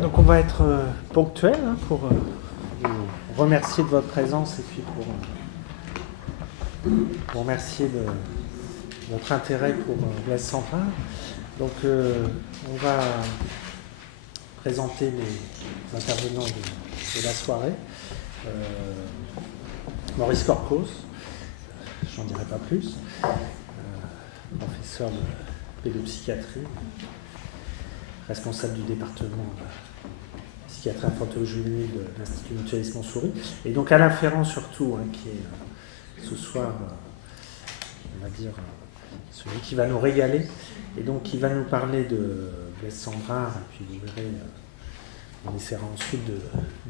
Donc on va être ponctuel pour vous remercier de votre présence et puis pour vous remercier de votre intérêt pour Blaise Cendrars. Donc on va présenter les intervenants de la soirée. Maurice Corcos, j'en dirai pas plus, professeur de pédopsychiatrie, responsable du département de psychiatrie infantologie juvénile de l'Institut Mutualisme Montsouris, et donc Alain Ferrand surtout, qui est ce soir, on va dire, celui qui va nous régaler, et donc qui va nous parler de Blaise Cendrars, et puis vous verrez, on essaiera ensuite de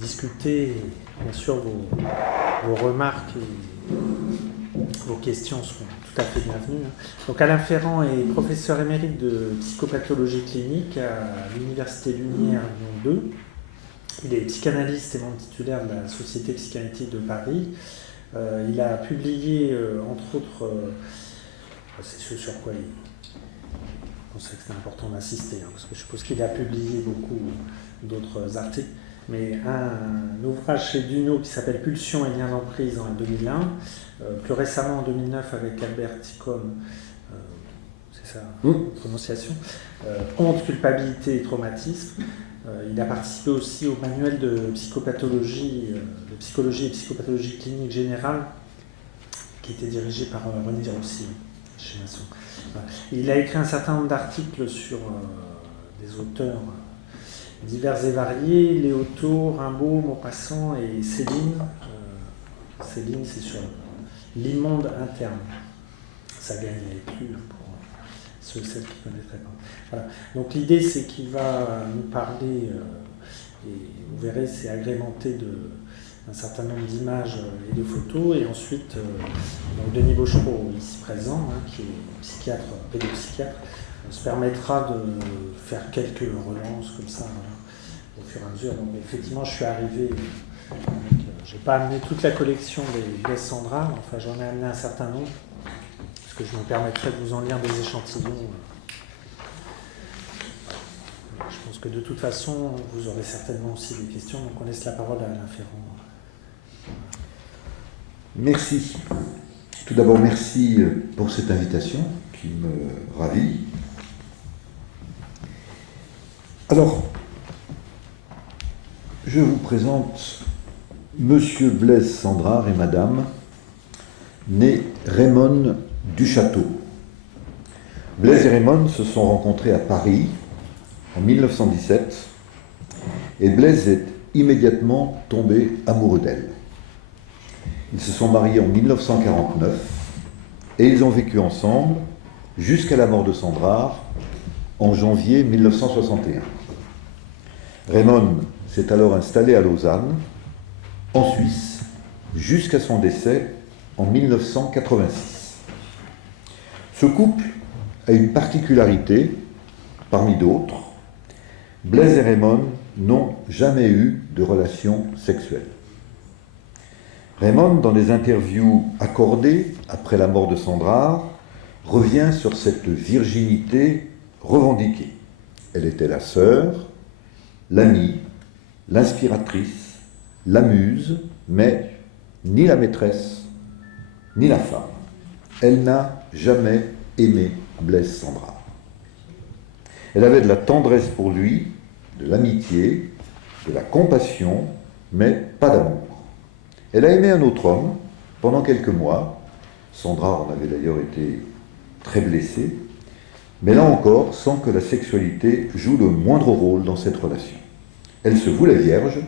discuter, et bien sûr vos remarques et vos questions seront tout à fait bienvenues. Donc Alain Ferrand est professeur émérite de psychopathologie clinique à l'Université Lumière Lyon 2. Il est psychanalyste et membre titulaire de la Société psychanalytique de Paris. Il a publié, entre autres, c'est ce sur quoi on sait que c'est important d'insister, parce que je suppose qu'il a publié beaucoup d'autres articles, mais un ouvrage chez Duno qui s'appelle Pulsion et liens d'emprise en 2001, plus récemment en 2009 avec Albert Ticom, c'est ça la prononciation, Honte, culpabilité et traumatisme. Il a participé aussi au manuel de psychopathologie, de psychologie et psychopathologie clinique générale, qui était dirigé par René Rossi chez Masson. Voilà. Il a écrit un certain nombre d'articles sur des auteurs divers et variés, Léoto, Rimbaud, Maupassant et Céline. Céline, c'est sur l'immonde interne. Ça gagne plus pour ceux et celles qui ne connaîtraient pas. Voilà. Donc l'idée, c'est qu'il va nous parler, et vous verrez, c'est agrémenté d'un certain nombre d'images et de photos, et ensuite, donc Denis Bochereau, ici présent, qui est psychiatre, pédopsychiatre, se permettra de faire quelques relances comme ça, au fur et à mesure. Donc effectivement, je suis arrivé, je n'ai pas amené toute la collection des Blaise Cendrars, enfin j'en ai amené un certain nombre, parce que je me permettrai de vous en lire des échantillons. Je pense que de toute façon, vous aurez certainement aussi des questions, donc on laisse la parole à Alain Ferrand. Merci. Tout d'abord, merci pour cette invitation qui me ravit. Alors, je vous présente Monsieur Blaise Cendrars et Madame, né Raymond Duchâteau. Blaise et Raymond se sont rencontrés à Paris en 1917 et Blaise est immédiatement tombé amoureux d'elle. Ils se sont mariés en 1949 et ils ont vécu ensemble jusqu'à la mort de Cendrars en janvier 1961. Raymond s'est alors installé à Lausanne, en Suisse, jusqu'à son décès en 1986. Ce couple a une particularité, parmi d'autres. Blaise et Raymond n'ont jamais eu de relation sexuelle. Raymond, dans les interviews accordées après la mort de Cendrars, revient sur cette virginité revendiquée. Elle était la sœur, l'amie, l'inspiratrice, la muse, mais ni la maîtresse, ni la femme. Elle n'a jamais aimé Blaise Cendrars. Elle avait de la tendresse pour lui, de l'amitié, de la compassion, mais pas d'amour. Elle a aimé un autre homme pendant quelques mois. Cendrars en avait d'ailleurs été très blessé, mais là encore, sans que la sexualité joue le moindre rôle dans cette relation. Elle se voulait vierge,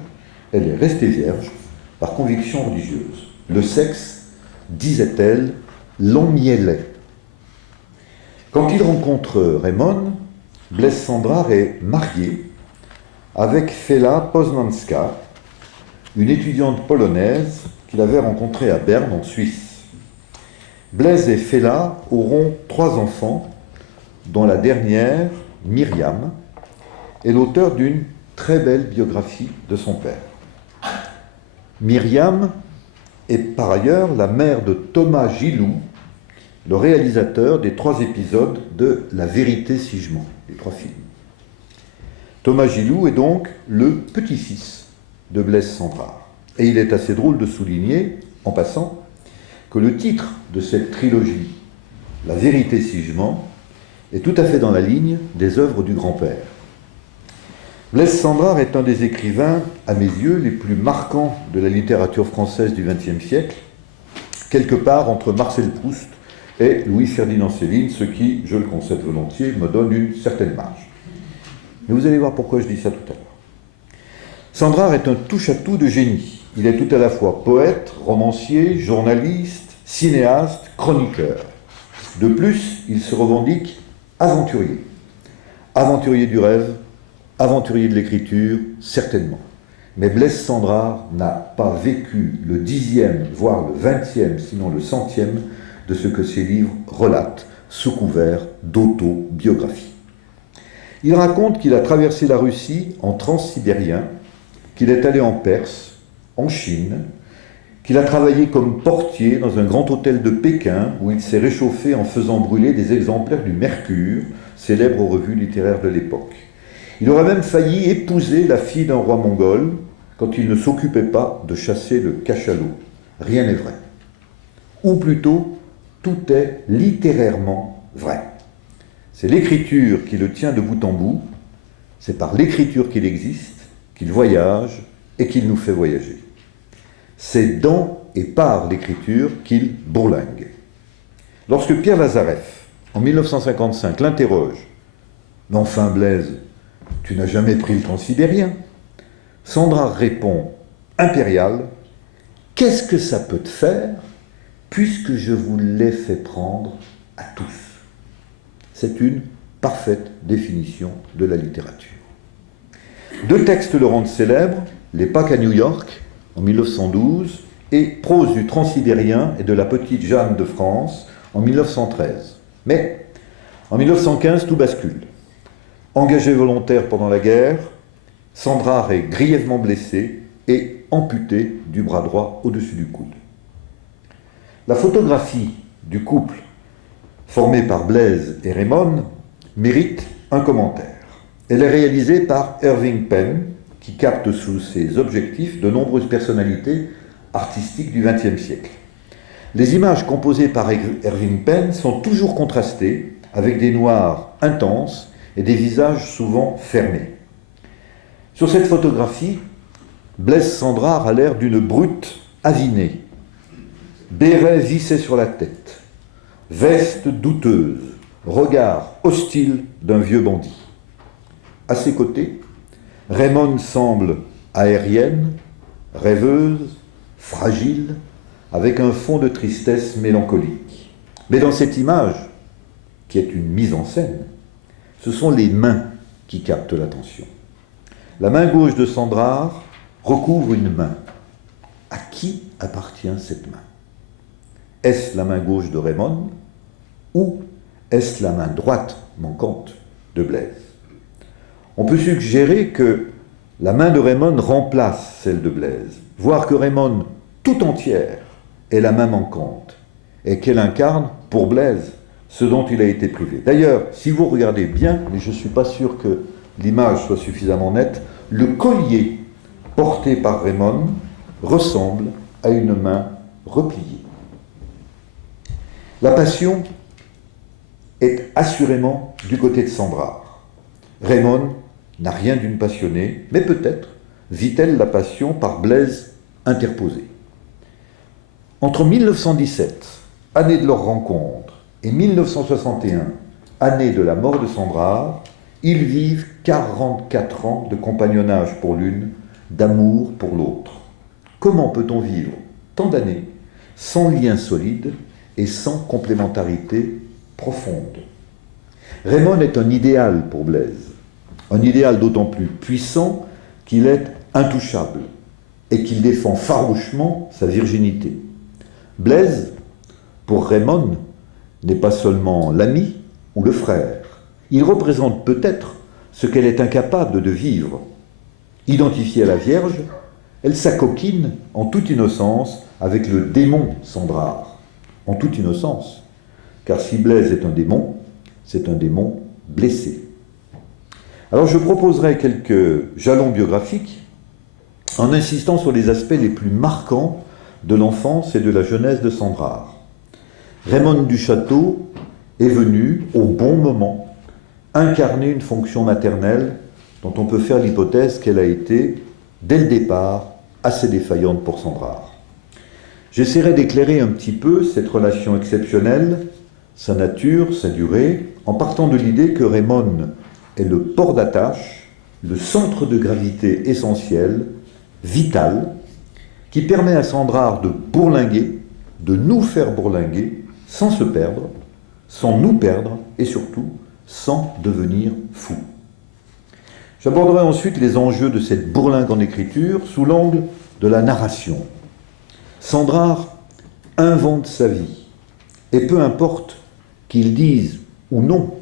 elle est restée vierge par conviction religieuse. Le sexe, disait-elle, l'emmiellait. Quand il rencontre Raymond, Blaise Cendrars est marié avec Fela Poznanska, une étudiante polonaise qu'il avait rencontrée à Berne, en Suisse. Blaise et Fela auront 3 enfants, dont la dernière, Myriam, est l'auteur d'une très belle biographie de son père. Myriam est par ailleurs la mère de Thomas Gilou, le réalisateur des 3 épisodes de La vérité si je mens, les 3 films. Thomas Gilou est donc le petit-fils de Blaise Cendrars. Et il est assez drôle de souligner, en passant, que le titre de cette trilogie, La vérité si je mens, est tout à fait dans la ligne des œuvres du grand-père. Blaise Cendrars est un des écrivains, à mes yeux, les plus marquants de la littérature française du XXe siècle, quelque part entre Marcel Proust et Louis-Ferdinand Céline, ce qui, je le concède volontiers, me donne une certaine marge. Mais vous allez voir pourquoi je dis ça tout à l'heure. Cendrars est un touche-à-tout de génie. Il est tout à la fois poète, romancier, journaliste, cinéaste, chroniqueur. De plus, il se revendique aventurier. Aventurier du rêve, aventurier de l'écriture, certainement. Mais Blaise Cendrars n'a pas vécu le 10e, voire le 20e, sinon le 100e, de ce que ses livres relatent, sous couvert d'autobiographie. Il raconte qu'il a traversé la Russie en transsibérien, qu'il est allé en Perse, en Chine, qu'il a travaillé comme portier dans un grand hôtel de Pékin, où il s'est réchauffé en faisant brûler des exemplaires du Mercure, célèbre revue littéraire de l'époque. Il aurait même failli épouser la fille d'un roi mongol quand il ne s'occupait pas de chasser le cachalot. Rien n'est vrai. Ou plutôt, tout est littérairement vrai. C'est l'écriture qui le tient de bout en bout, c'est par l'écriture qu'il existe, qu'il voyage et qu'il nous fait voyager. C'est dans et par l'écriture qu'il bourlingue. Lorsque Pierre Lazareff, en 1955, l'interroge « Mais enfin, Blaise, tu n'as jamais pris le transsibérien ?» Cendrars répond « Impérial, qu'est-ce que ça peut te faire puisque je vous l'ai fait prendre à tous ?» C'est une parfaite définition de la littérature. 2 textes le rendent célèbre, Les Pâques à New York, en 1912, et Prose du transsibérien et de la petite Jeanne de France, en 1913. Mais, en 1915, tout bascule. Engagé volontaire pendant la guerre, Cendrars est grièvement blessé et amputé du bras droit au-dessus du coude. La photographie du couple formée par Blaise et Raymond mérite un commentaire. Elle est réalisée par Irving Penn, qui capte sous ses objectifs de nombreuses personnalités artistiques du XXe siècle. Les images composées par Irving Penn sont toujours contrastées, avec des noirs intenses et des visages souvent fermés. Sur cette photographie, Blaise Cendrars a l'air d'une brute avinée, béret vissé sur la tête, veste douteuse, regard hostile d'un vieux bandit. À ses côtés, Raymond semble aérienne, rêveuse, fragile, avec un fond de tristesse mélancolique. Mais dans cette image, qui est une mise en scène, ce sont les mains qui captent l'attention. La main gauche de Cendrars recouvre une main. À qui appartient cette main? Est-ce la main gauche de Raymond ou est-ce la main droite manquante de Blaise? On peut suggérer que la main de Raymond remplace celle de Blaise, voire que Raymond tout entière est la main manquante et qu'elle incarne pour Blaise ce dont il a été privé. D'ailleurs, si vous regardez bien, mais je ne suis pas sûr que l'image soit suffisamment nette, le collier porté par Raymond ressemble à une main repliée. La passion est assurément du côté de Cendrars. Raymond n'a rien d'une passionnée, mais peut-être vit-elle la passion par Blaise interposé. Entre 1917, année de leur rencontre, et 1961, année de la mort de Cendrars, ils vivent 44 ans de compagnonnage pour l'une, d'amour pour l'autre. Comment peut-on vivre tant d'années sans lien solide et sans complémentarité profonde? Raymond est un idéal pour Blaise, un idéal d'autant plus puissant qu'il est intouchable et qu'il défend farouchement sa virginité. Blaise, pour Raymond, n'est pas seulement l'ami ou le frère. Il représente peut-être ce qu'elle est incapable de vivre. Identifiée à la Vierge, elle s'acoquine en toute innocence avec le démon Cendrars. En toute innocence, car si Blaise est un démon, c'est un démon blessé. Alors je proposerai quelques jalons biographiques en insistant sur les aspects les plus marquants de l'enfance et de la jeunesse de Sandrard. Raymond du Château est venu, au bon moment, incarner une fonction maternelle dont on peut faire l'hypothèse qu'elle a été, dès le départ, assez défaillante pour Sandrard. J'essaierai d'éclairer un petit peu cette relation exceptionnelle, sa nature, sa durée, en partant de l'idée que Raymond est le port d'attache, le centre de gravité essentiel, vital, qui permet à Sandrard de bourlinguer, de nous faire bourlinguer, sans se perdre, sans nous perdre, et surtout, sans devenir fou. J'aborderai ensuite les enjeux de cette bourlingue en écriture sous l'angle de la narration. Sandrard invente sa vie, et peu importe qu'il dise ou non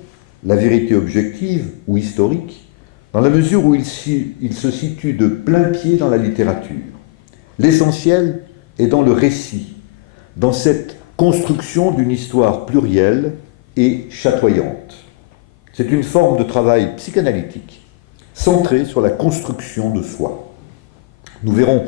la vérité objective ou historique, dans la mesure où il se situe de plein pied dans la littérature. L'essentiel est dans le récit, dans cette construction d'une histoire plurielle et chatoyante. C'est une forme de travail psychanalytique, centrée sur la construction de soi. Nous verrons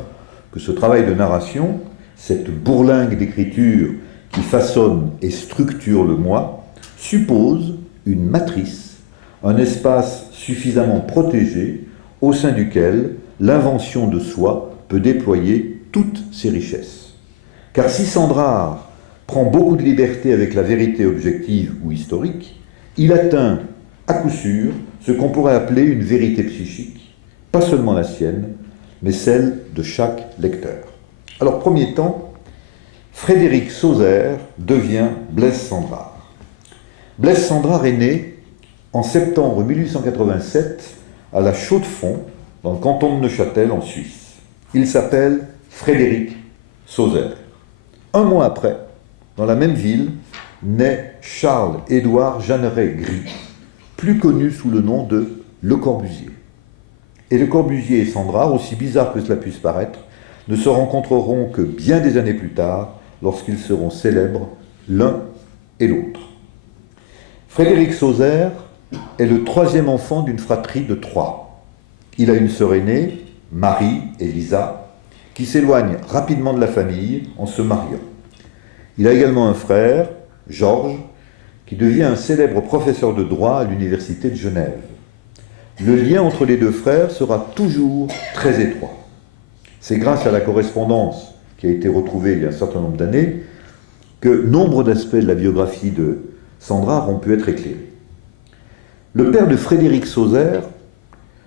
que ce travail de narration, cette bourlingue d'écriture qui façonne et structure le moi, suppose une matrice, un espace suffisamment protégé au sein duquel l'invention de soi peut déployer toutes ses richesses. Car si Sandrard prend beaucoup de liberté avec la vérité objective ou historique, il atteint à coup sûr ce qu'on pourrait appeler une vérité psychique, pas seulement la sienne, mais celle de chaque lecteur. Alors, premier temps, Frédéric Sauzer devient Blaise Sandrard. Blaise Sandrard est né en septembre 1887 à la Chaux-de-Fonds, dans le canton de Neuchâtel, en Suisse. Il s'appelle Frédéric Sauzer. Un mois après, dans la même ville, naît Charles-Édouard Jeanneret-Gris, plus connu sous le nom de Le Corbusier. Et Le Corbusier et Sandrard, aussi bizarre que cela puisse paraître, ne se rencontreront que bien des années plus tard, lorsqu'ils seront célèbres l'un et l'autre. Frédéric Sauzer est le troisième enfant d'une fratrie de 3. Il a une sœur aînée, Marie et Lisa, qui s'éloignent rapidement de la famille en se mariant. Il a également un frère, Georges, qui devient un célèbre professeur de droit à l'université de Genève. Le lien entre les deux frères sera toujours très étroit. C'est grâce à la correspondance qui a été retrouvée il y a un certain nombre d'années que nombre d'aspects de la biographie de Sandrard ont pu être éclairés. Le père de Frédéric Sauzer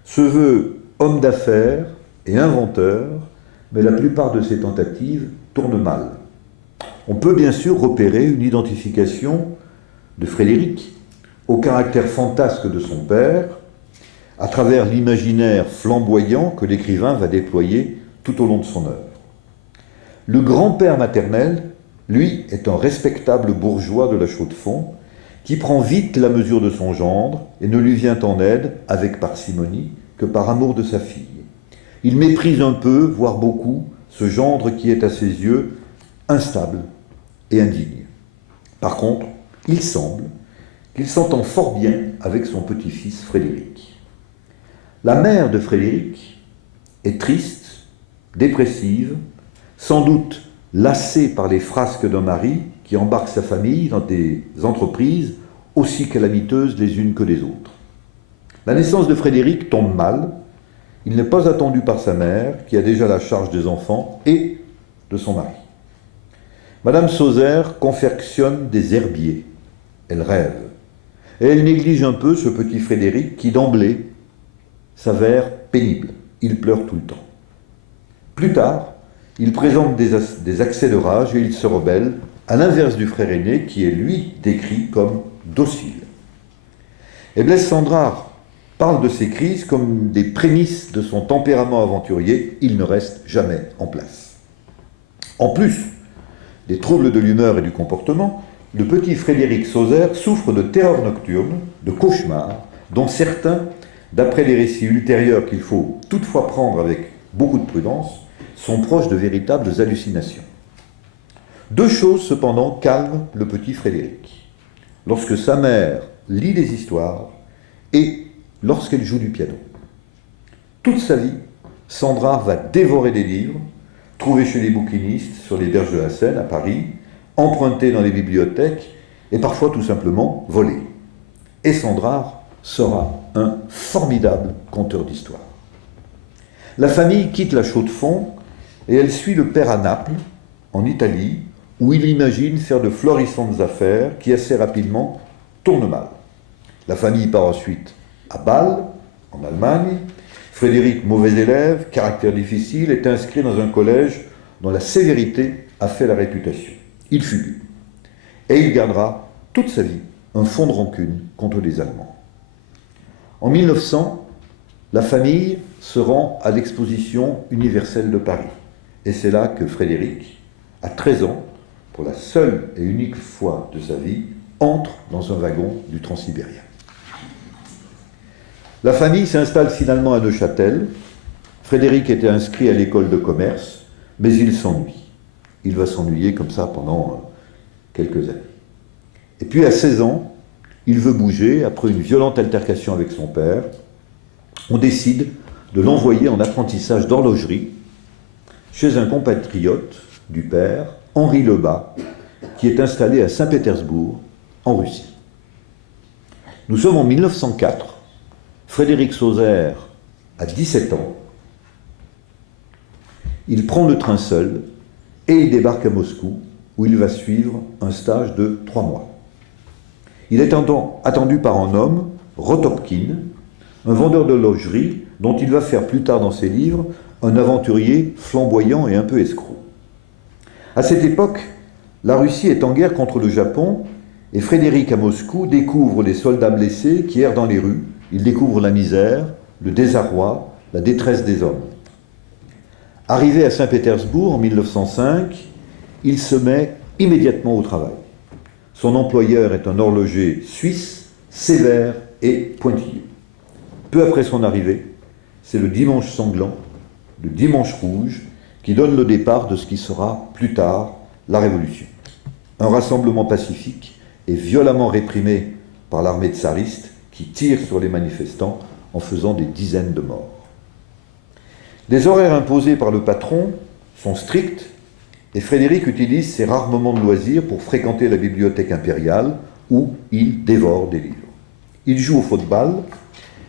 se veut homme d'affaires et inventeur, mais la plupart de ses tentatives tournent mal. On peut bien sûr repérer une identification de Frédéric au caractère fantasque de son père, à travers l'imaginaire flamboyant que l'écrivain va déployer tout au long de son œuvre. Le grand-père maternel, lui, est un respectable bourgeois de la Chaux-de-Fonds qui prend vite la mesure de son gendre et ne lui vient en aide, avec parcimonie, que par amour de sa fille. Il méprise un peu, voire beaucoup, ce gendre qui est à ses yeux instable et indigne. Par contre, il semble qu'il s'entend fort bien avec son petit-fils Frédéric. La mère de Frédéric est triste, dépressive, sans doute lassée par les frasques d'un mari qui embarque sa famille dans des entreprises aussi calamiteuses les unes que les autres. La naissance de Frédéric tombe mal. Il n'est pas attendu par sa mère, qui a déjà la charge des enfants, et de son mari. Madame Sauzer confectionne des herbiers. Elle rêve. Et elle néglige un peu ce petit Frédéric qui, d'emblée, s'avère pénible. Il pleure tout le temps. Plus tard, il présente des accès de rage et il se rebelle, à l'inverse du frère aîné qui est, lui, décrit comme docile. Et Blaise Sandrard parle de ces crises comme des prémices de son tempérament aventurier. Il ne reste jamais en place. En plus des troubles de l'humeur et du comportement, le petit Frédéric Sauzer souffre de terreurs nocturnes, de cauchemars, dont certains, d'après les récits ultérieurs qu'il faut toutefois prendre avec beaucoup de prudence, sont proches de véritables hallucinations. Deux choses cependant calment le petit Frédéric. lorsque sa mère lit des histoires et lorsqu'elle joue du piano. Toute sa vie, Sandra va dévorer des livres, trouvés chez les bouquinistes sur les berges de la Seine à Paris, empruntés dans les bibliothèques et parfois tout simplement volés. Et Sandra sera un formidable conteur d'histoires. La famille quitte la Chaux-de-Fonds et elle suit le père à Naples, en Italie, où il imagine faire de florissantes affaires qui assez rapidement tournent mal. La famille part ensuite à Bâle, en Allemagne. Frédéric, mauvais élève, caractère difficile, est inscrit dans un collège dont la sévérité a fait la réputation. Il fut et il gardera toute sa vie un fond de rancune contre les Allemands. En 1900, la famille se rend à l'exposition universelle de Paris. Et c'est là que Frédéric, à 13 ans, pour la seule et unique fois de sa vie, entre dans un wagon du Transsibérien. La famille s'installe finalement à Neuchâtel. Frédéric était inscrit à l'école de commerce, mais il s'ennuie. Il va s'ennuyer comme ça pendant quelques années. Et puis à 16 ans, il veut bouger. Après une violente altercation avec son père, on décide de l'envoyer en apprentissage d'horlogerie chez un compatriote du père, Henri Lebas, qui est installé à Saint-Pétersbourg, en Russie. Nous sommes en 1904. Frédéric Sauzer a 17 ans. Il prend le train seul et il débarque à Moscou, où il va suivre un stage de 3 mois. Il est attendu par un homme, Rotopkin, un vendeur d'horlogerie dont il va faire plus tard dans ses livres un aventurier flamboyant et un peu escroc. À cette époque, la Russie est en guerre contre le Japon et Frédéric à Moscou découvre les soldats blessés qui errent dans les rues. Il découvre la misère, le désarroi, la détresse des hommes. Arrivé à Saint-Pétersbourg en 1905, il se met immédiatement au travail. Son employeur est un horloger suisse, sévère et pointilleux. Peu après son arrivée, c'est le dimanche sanglant, le dimanche rouge, qui donne le départ de ce qui sera plus tard la Révolution. Un rassemblement pacifique et violemment réprimé par l'armée tsariste qui tire sur les manifestants en faisant des dizaines de morts. Les horaires imposés par le patron sont stricts et Frédéric utilise ses rares moments de loisirs pour fréquenter la bibliothèque impériale où il dévore des livres. Il joue au football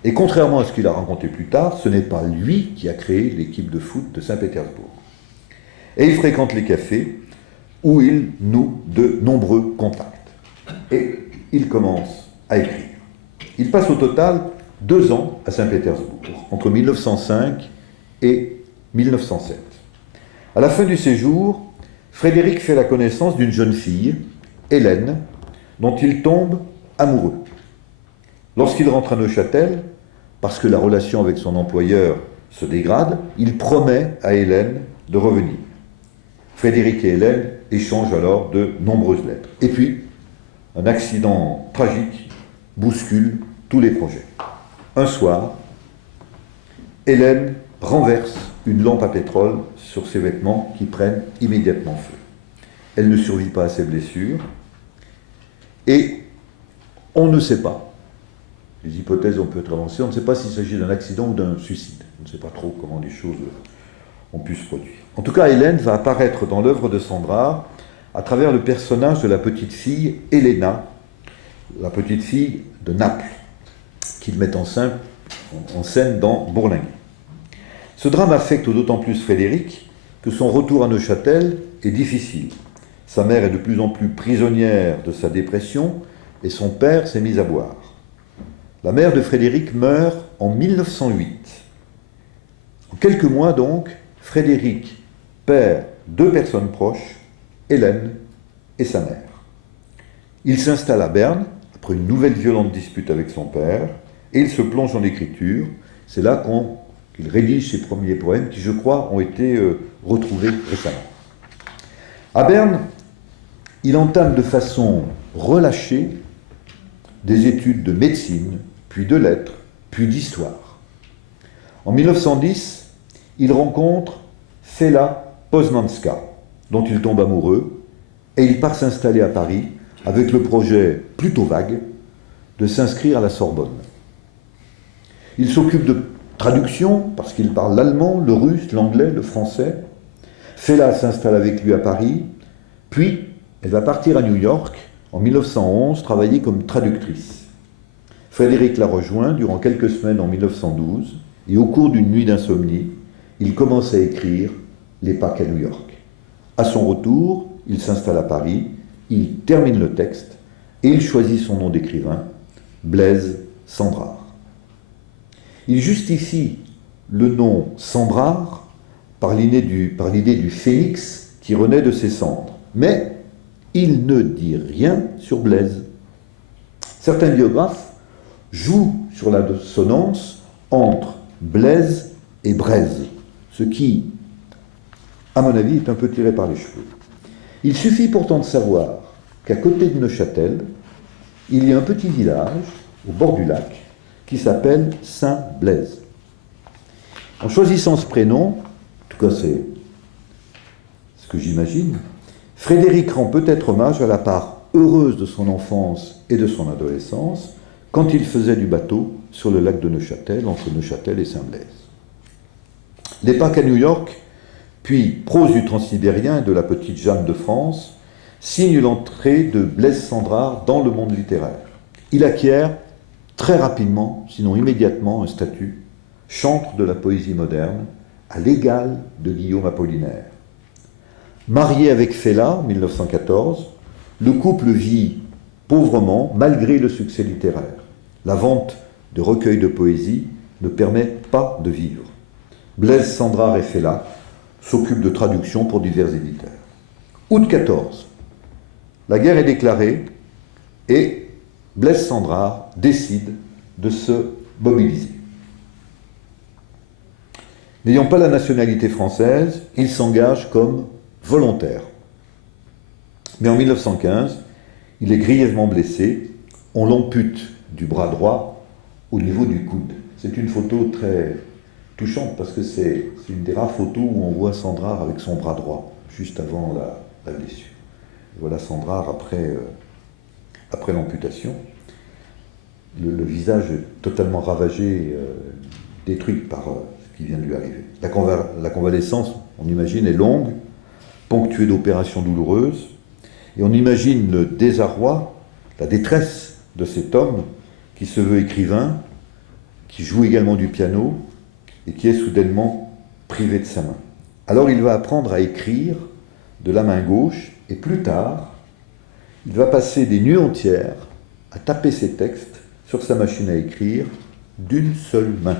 et contrairement à ce qu'il a raconté plus tard, ce n'est pas lui qui a créé l'équipe de foot de Saint-Pétersbourg. Et il fréquente les cafés où il noue de nombreux contacts. Et il commence à écrire. Il passe au total 2 ans à Saint-Pétersbourg, entre 1905 et 1907. À la fin du séjour, Frédéric fait la connaissance d'une jeune fille, Hélène, dont il tombe amoureux. Lorsqu'il rentre à Neuchâtel, parce que la relation avec son employeur se dégrade, il promet à Hélène de revenir. Frédéric et Hélène échangent alors de nombreuses lettres. Et puis, un accident tragique bouscule tous les projets. Un soir, Hélène renverse une lampe à pétrole sur ses vêtements qui prennent immédiatement feu. Elle ne survit pas à ses blessures et on ne sait pas. Les hypothèses ont pu être avancées. On ne sait pas s'il s'agit d'un accident ou d'un suicide. On ne sait pas trop comment les choses ont pu se produire. En tout cas, Hélène va apparaître dans l'œuvre de Sandra à travers le personnage de la petite fille Elena, la petite fille de Naples, qu'il met en scène dans Bourlinguer. Ce drame affecte d'autant plus Frédéric que son retour à Neuchâtel est difficile. Sa mère est de plus en plus prisonnière de sa dépression et son père s'est mis à boire. La mère de Frédéric meurt en 1908. En quelques mois donc, Frédéric perd 2 personnes proches, Hélène et sa mère. Il s'installe à Berne, après une nouvelle violente dispute avec son père, et il se plonge dans l'écriture. C'est là qu'il rédige ses premiers poèmes, qui, je crois, ont été retrouvés récemment. À Berne, il entame de façon relâchée des études de médecine, puis de lettres, puis d'histoire. En 1910, il rencontre Fela Poznanska, dont il tombe amoureux, et il part s'installer à Paris avec le projet plutôt vague de s'inscrire à la Sorbonne. Il s'occupe de traduction, parce qu'il parle l'allemand, le russe, l'anglais, le français. Fella s'installe avec lui à Paris, puis elle va partir à New York en 1911, travailler comme traductrice. Frédéric la rejoint durant quelques semaines en 1912, et au cours d'une nuit d'insomnie, il commence à écrire Les Pâques à New York. À son retour, il s'installe à Paris, il termine le texte, et il choisit son nom d'écrivain, Blaise Cendrars. Il justifie le nom Cendrars par l'idée du phénix qui renaît de ses cendres. Mais il ne dit rien sur Blaise. Certains biographes jouent sur la dissonance entre Blaise et Braise, ce qui, à mon avis, est un peu tiré par les cheveux. Il suffit pourtant de savoir qu'à côté de Neuchâtel, il y a un petit village au bord du lac qui s'appelle Saint-Blaise. En choisissant ce prénom, en tout cas c'est ce que j'imagine, Frédéric rend peut-être hommage à la part heureuse de son enfance et de son adolescence quand il faisait du bateau sur le lac de Neuchâtel, entre Neuchâtel et Saint-Blaise. Les Pâques à New York, puis Prose du Transsibérien et de la petite Jeanne de France, signent l'entrée de Blaise Cendrars dans le monde littéraire. Il acquiert très rapidement, sinon immédiatement, un statut chantre de la poésie moderne, à l'égal de Guillaume Apollinaire. Marié avec Fella en 1914, le couple vit pauvrement malgré le succès littéraire. La vente de recueils de poésie ne permet pas de vivre. Blaise Cendrars et Fella s'occupent de traduction pour divers éditeurs. Août 14, la guerre est déclarée et Blaise Cendrars décide de se mobiliser. N'ayant pas la nationalité française, il s'engage comme volontaire. Mais en 1915, il est grièvement blessé. On l'ampute du bras droit au niveau du coude. C'est une photo très touchante parce que c'est une des rares photos où on voit Cendrars avec son bras droit, juste avant la blessure. Voilà Cendrars après l'amputation. Le visage est totalement ravagé, détruit par ce qui vient de lui arriver. La convalescence, on imagine, est longue, ponctuée d'opérations douloureuses, et on imagine le désarroi, la détresse de cet homme qui se veut écrivain, qui joue également du piano, et qui est soudainement privé de sa main. Alors il va apprendre à écrire de la main gauche, et plus tard, il va passer des nuits entières à taper ses textes sur sa machine à écrire d'une seule main.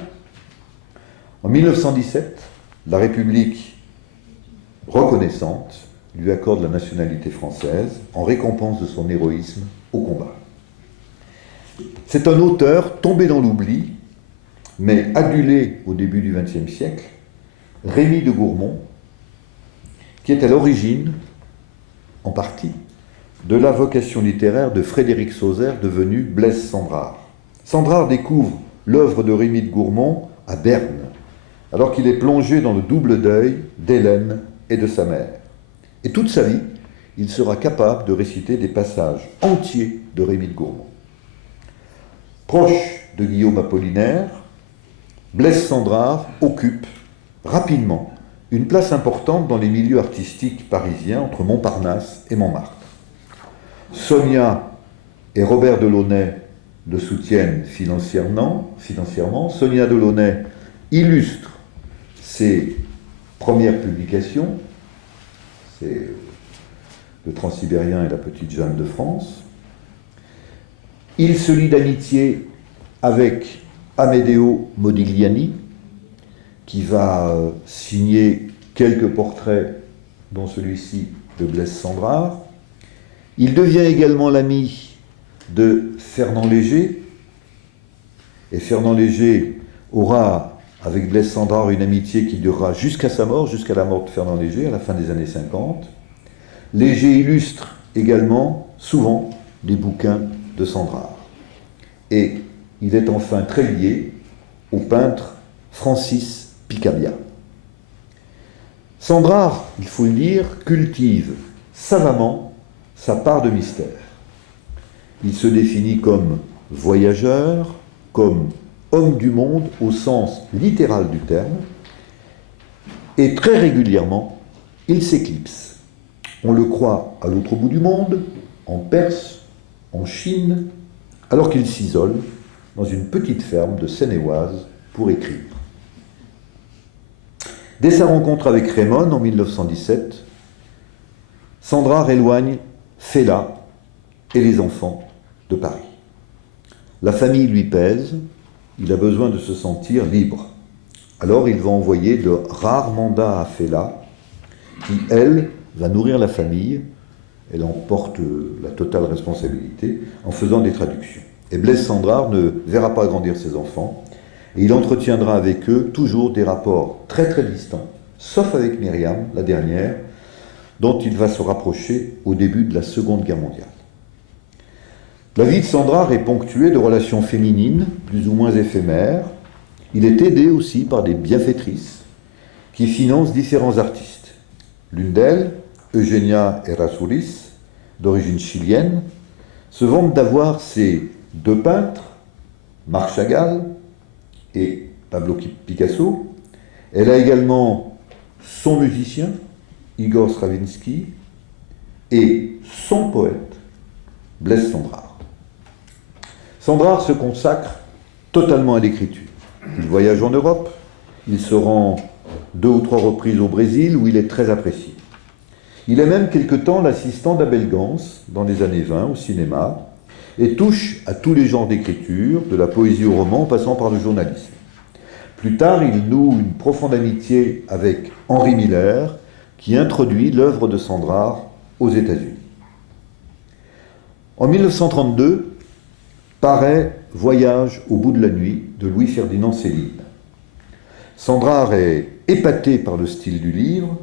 En 1917, la République reconnaissante lui accorde la nationalité française en récompense de son héroïsme au combat. C'est un auteur tombé dans l'oubli, mais adulé au début du XXe siècle, Rémy de Gourmont, qui est à l'origine, en partie, de la vocation littéraire de Frédéric Sauzer, devenu Blaise Cendrars. Cendrars découvre l'œuvre de Rémy de Gourmont à Berne, alors qu'il est plongé dans le double deuil d'Hélène et de sa mère. Et toute sa vie, il sera capable de réciter des passages entiers de Rémy de Gourmont. Proche de Guillaume Apollinaire, Blaise Cendrars occupe rapidement une place importante dans les milieux artistiques parisiens entre Montparnasse et Montmartre. Sonia et Robert Delaunay le soutiennent financièrement. Sonia Delaunay illustre ses premières publications, c'est Le Transsibérien et la petite Jeanne de France. Il se lie d'amitié avec Amedeo Modigliani, qui va signer quelques portraits, dont celui-ci de Blaise Cendrars. Il devient également l'ami de Fernand Léger, et Fernand Léger aura avec Blaise Cendrars une amitié qui durera jusqu'à sa mort, jusqu'à la mort de Fernand Léger, à la fin des années 50. Léger illustre également souvent les bouquins de Cendrars. Et il est enfin très lié au peintre Francis Picabia. Cendrars, il faut le dire, cultive savamment sa part de mystère. Il se définit comme voyageur, comme homme du monde au sens littéral du terme, et très régulièrement, il s'éclipse. On le croit à l'autre bout du monde, en Perse, en Chine, alors qu'il s'isole dans une petite ferme de Seine-et-Oise pour écrire. Dès sa rencontre avec Raymond en 1917, Sandrard éloigne Fella et les enfants de Paris. La famille lui pèse, il a besoin de se sentir libre. Alors il va envoyer de rares mandats à Fella, qui, elle, va nourrir la famille. Elle en porte la totale responsabilité en faisant des traductions. Et Blaise Sandrard ne verra pas grandir ses enfants, et il entretiendra avec eux toujours des rapports très très distants, sauf avec Myriam, la dernière, dont il va se rapprocher au début de la Seconde Guerre mondiale. La vie de Sandrard est ponctuée de relations féminines, plus ou moins éphémères. Il est aidé aussi par des bienfaitrices qui financent différents artistes. L'une d'elles, Eugenia Errázuriz, d'origine chilienne, se vante d'avoir ses deux peintres, Marc Chagall et Pablo Picasso. Elle a également son musicien, Igor Stravinsky, et son poète, Blaise Sandrard. Sandrard se consacre totalement à l'écriture. Il voyage en Europe, il se rend 2 ou 3 reprises au Brésil où il est très apprécié. Il est même quelque temps l'assistant d'Abel Gans dans les années 20 au cinéma et touche à tous les genres d'écriture, de la poésie au roman en passant par le journalisme. Plus tard, il noue une profonde amitié avec Henry Miller qui introduit l'œuvre de Sandrard aux États-Unis. En 1932, paraît Voyage au bout de la nuit de Louis-Ferdinand Céline. Sandrard est épaté par le style du livre,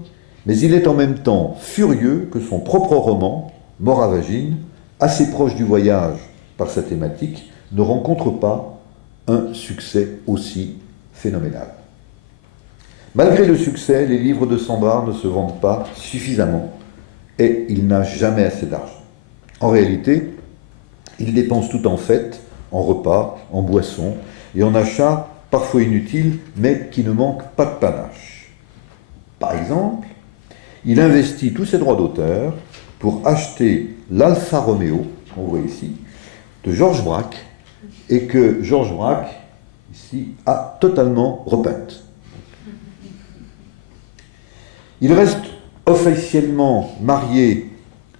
mais il est en même temps furieux que son propre roman, Moravagine, assez proche du voyage par sa thématique, ne rencontre pas un succès aussi phénoménal. Malgré le succès, les livres de Sandrard ne se vendent pas suffisamment et il n'a jamais assez d'argent. En réalité, il dépense tout en fêtes, en repas, en boissons et en achats parfois inutiles, mais qui ne manquent pas de panache. Par exemple, il investit tous ses droits d'auteur pour acheter l'Alfa Romeo, qu'on voit ici, de Georges Braque, et que Georges Braque, ici, a totalement repeinte. Il reste officiellement marié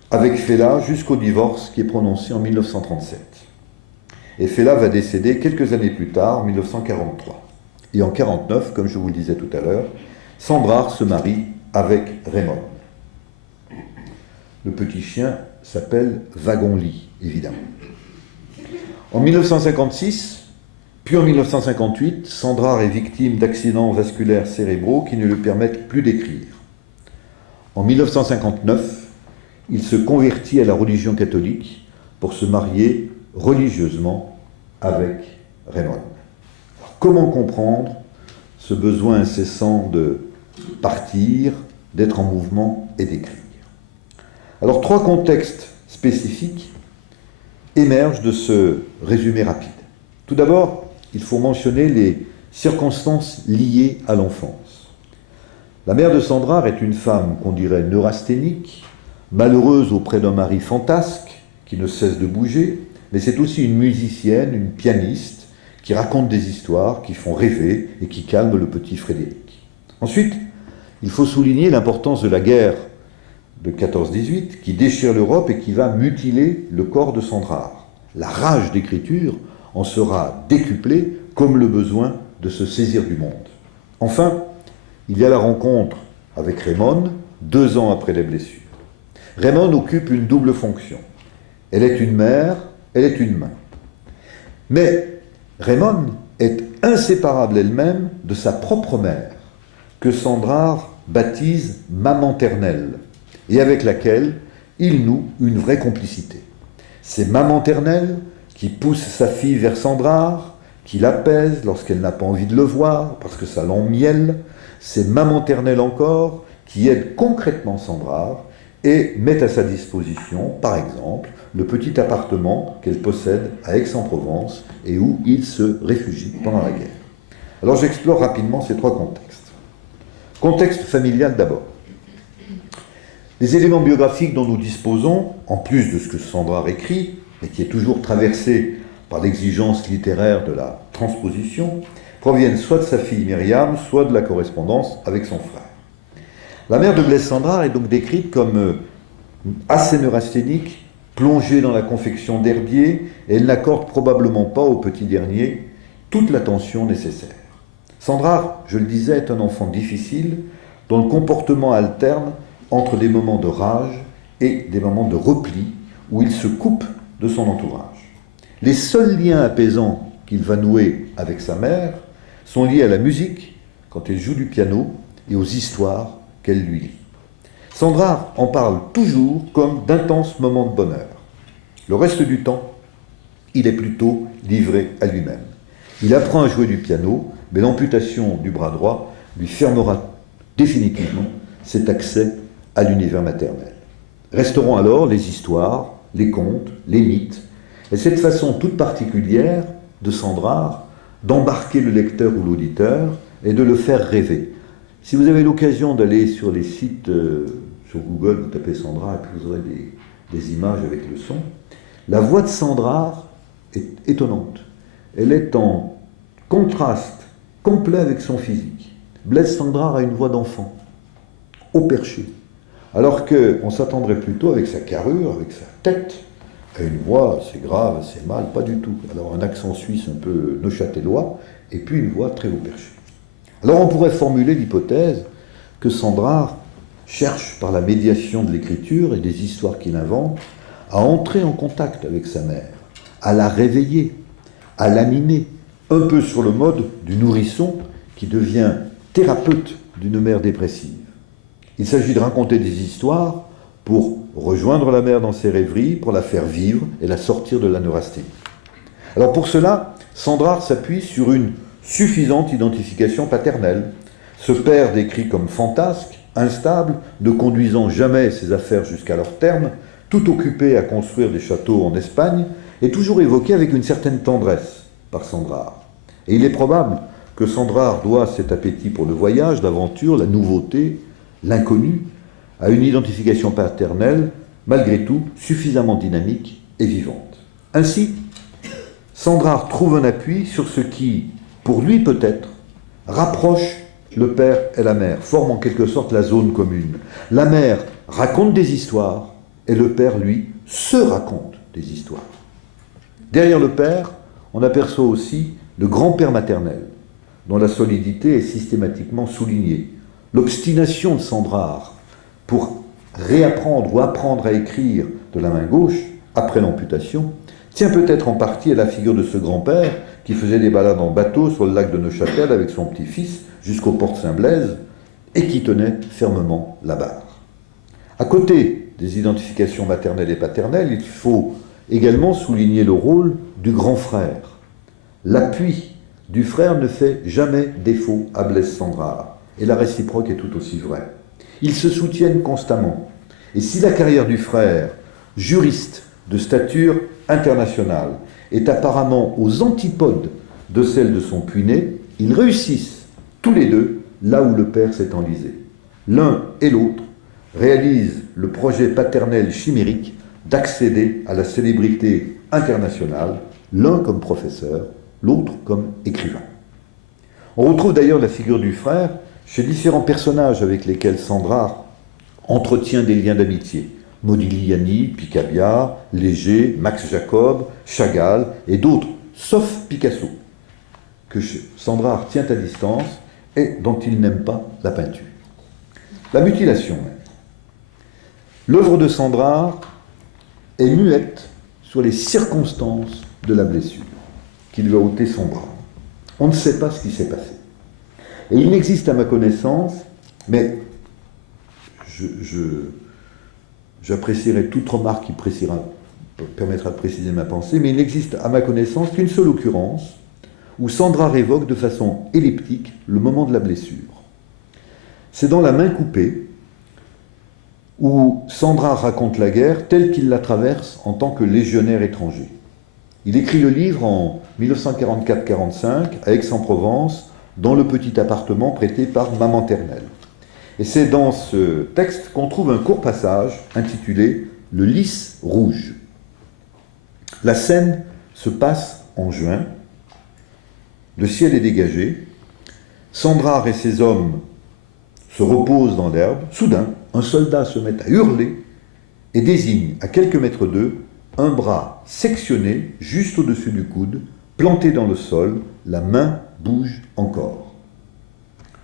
avec Fella jusqu'au divorce qui est prononcé en 1937. Et Fella va décéder quelques années plus tard, en 1943. Et en 1949, comme je vous le disais tout à l'heure, Sandrard se marie avec Raymond. Le petit chien s'appelle Wagon-Lit, évidemment. En 1956, puis en 1958, Sandrard est victime d'accidents vasculaires cérébraux qui ne lui permettent plus d'écrire. En 1959, il se convertit à la religion catholique pour se marier religieusement avec Raymond. Alors, comment comprendre ce besoin incessant de partir, d'être en mouvement et d'écrire? Alors, 3 contextes spécifiques émergent de ce résumé rapide. Tout d'abord, il faut mentionner les circonstances liées à l'enfance. La mère de Sandrard est une femme qu'on dirait neurasthénique, malheureuse auprès d'un mari fantasque qui ne cesse de bouger, mais c'est aussi une musicienne, une pianiste, qui raconte des histoires, qui font rêver et qui calment le petit Frédéric. Ensuite, il faut souligner l'importance de la guerre de 14-18 qui déchire l'Europe et qui va mutiler le corps de Sandrard. La rage d'écriture en sera décuplée comme le besoin de se saisir du monde. Enfin, il y a la rencontre avec Raymond 2 ans après les blessures. Raymond occupe une double fonction. Elle est une mère, elle est une main. Mais Raymond est inséparable elle-même de sa propre mère, que Sandrard baptise « maman ternelle », et avec laquelle il noue une vraie complicité. C'est maman ternelle qui pousse sa fille vers Sandrard, qui l'apaise lorsqu'elle n'a pas envie de le voir, parce que ça l'emmielle. C'est maman ternelle encore qui aide concrètement Sandrard, et met à sa disposition, par exemple, le petit appartement qu'elle possède à Aix-en-Provence et où il se réfugie pendant la guerre. Alors j'explore rapidement ces trois contextes. Contexte familial d'abord. Les éléments biographiques dont nous disposons, en plus de ce que Sandrard écrit, et qui est toujours traversé par l'exigence littéraire de la transposition, proviennent soit de sa fille Myriam, soit de la correspondance avec son frère. La mère de Blaise Sandrard est donc décrite comme assez neurasthénique, plongée dans la confection d'herbiers, et elle n'accorde probablement pas au petit dernier toute l'attention nécessaire. Sandrard, je le disais, est un enfant difficile, dont le comportement alterne entre des moments de rage et des moments de repli, où il se coupe de son entourage. Les seuls liens apaisants qu'il va nouer avec sa mère sont liés à la musique, quand elle joue du piano, et aux histoires qu'elle lui lit. Sandrard en parle toujours comme d'intenses moments de bonheur. Le reste du temps, il est plutôt livré à lui-même. Il apprend à jouer du piano, mais l'amputation du bras droit lui fermera définitivement cet accès à l'univers maternel. Resteront alors les histoires, les contes, les mythes, et cette façon toute particulière de Sandrard d'embarquer le lecteur ou l'auditeur et de le faire rêver. Si vous avez l'occasion d'aller sur les sites, sur Google, vous tapez Sandrard et puis vous aurez des images avec le son, la voix de Sandrard est étonnante. Elle est en contraste complet avec son physique. Blaise Sandrard a une voix d'enfant, au perché, alors qu'on s'attendrait plutôt avec sa carrure, avec sa tête, à une voix assez grave, assez mâle, pas du tout. Alors un accent suisse un peu neuchâtelois, et puis une voix très au perché. Alors on pourrait formuler l'hypothèse que Sandrard cherche, par la médiation de l'écriture et des histoires qu'il invente, à entrer en contact avec sa mère, à la réveiller, à l'animer, un peu sur le mode du nourrisson qui devient thérapeute d'une mère dépressive. Il s'agit de raconter des histoires pour rejoindre la mère dans ses rêveries, pour la faire vivre et la sortir de la neurasthénie. Alors pour cela, Sandrard s'appuie sur une suffisante identification paternelle. Ce père décrit comme fantasque, instable, ne conduisant jamais ses affaires jusqu'à leur terme, tout occupé à construire des châteaux en Espagne, est toujours évoqué avec une certaine tendresse par Sandrard. Et il est probable que Sandrard doit cet appétit pour le voyage, l'aventure, la nouveauté, l'inconnu, à une identification paternelle, malgré tout, suffisamment dynamique et vivante. Ainsi, Sandrard trouve un appui sur ce qui, pour lui peut-être, rapproche le père et la mère, forme en quelque sorte la zone commune. La mère raconte des histoires, et le père, lui, se raconte des histoires. Derrière le père, on aperçoit aussi le grand-père maternel, dont la solidité est systématiquement soulignée. L'obstination de Sandrard pour réapprendre ou apprendre à écrire de la main gauche, après l'amputation, tient peut-être en partie à la figure de ce grand-père qui faisait des balades en bateau sur le lac de Neuchâtel avec son petit-fils jusqu'au port de Saint-Blaise et qui tenait fermement la barre. À côté des identifications maternelles et paternelles, il faut également souligner le rôle du grand frère. L'appui du frère ne fait jamais défaut à Blaise Sandrard, et la réciproque est tout aussi vraie. Ils se soutiennent constamment. Et si la carrière du frère, juriste de stature internationale, est apparemment aux antipodes de celle de son puîné, ils réussissent tous les deux là où le père s'est enlisé. L'un et l'autre réalisent le projet paternel chimérique d'accéder à la célébrité internationale, l'un comme professeur, l'autre comme écrivain. On retrouve d'ailleurs la figure du frère chez différents personnages avec lesquels Sandrard entretient des liens d'amitié. Modigliani, Picabia, Léger, Max Jacob, Chagall et d'autres, sauf Picasso, que Sandrard tient à distance et dont il n'aime pas la peinture. La mutilation. L'œuvre de Sandrard est muette sur les circonstances de la blessure qui lui a ôté son bras. On ne sait pas ce qui s'est passé. Et il n'existe à ma connaissance, mais j'apprécierai toute remarque qui permettra de préciser ma pensée, mais il n'existe à ma connaissance qu'une seule occurrence où Sandrard évoque de façon elliptique le moment de la blessure. C'est dans La main coupée, où Sandra raconte la guerre telle qu'il la traverse en tant que légionnaire étranger. Il écrit le livre en 1944-45 à Aix-en-Provence, dans le petit appartement prêté par Maman Ternelle. Et c'est dans ce texte qu'on trouve un court passage intitulé « Le lys rouge ». La scène se passe en juin, le ciel est dégagé, Sandrard et ses hommes se reposent dans l'herbe. Soudain, un soldat se met à hurler et désigne à quelques mètres d'eux un bras sectionné juste au-dessus du coude, planté dans le sol, la main bouge encore.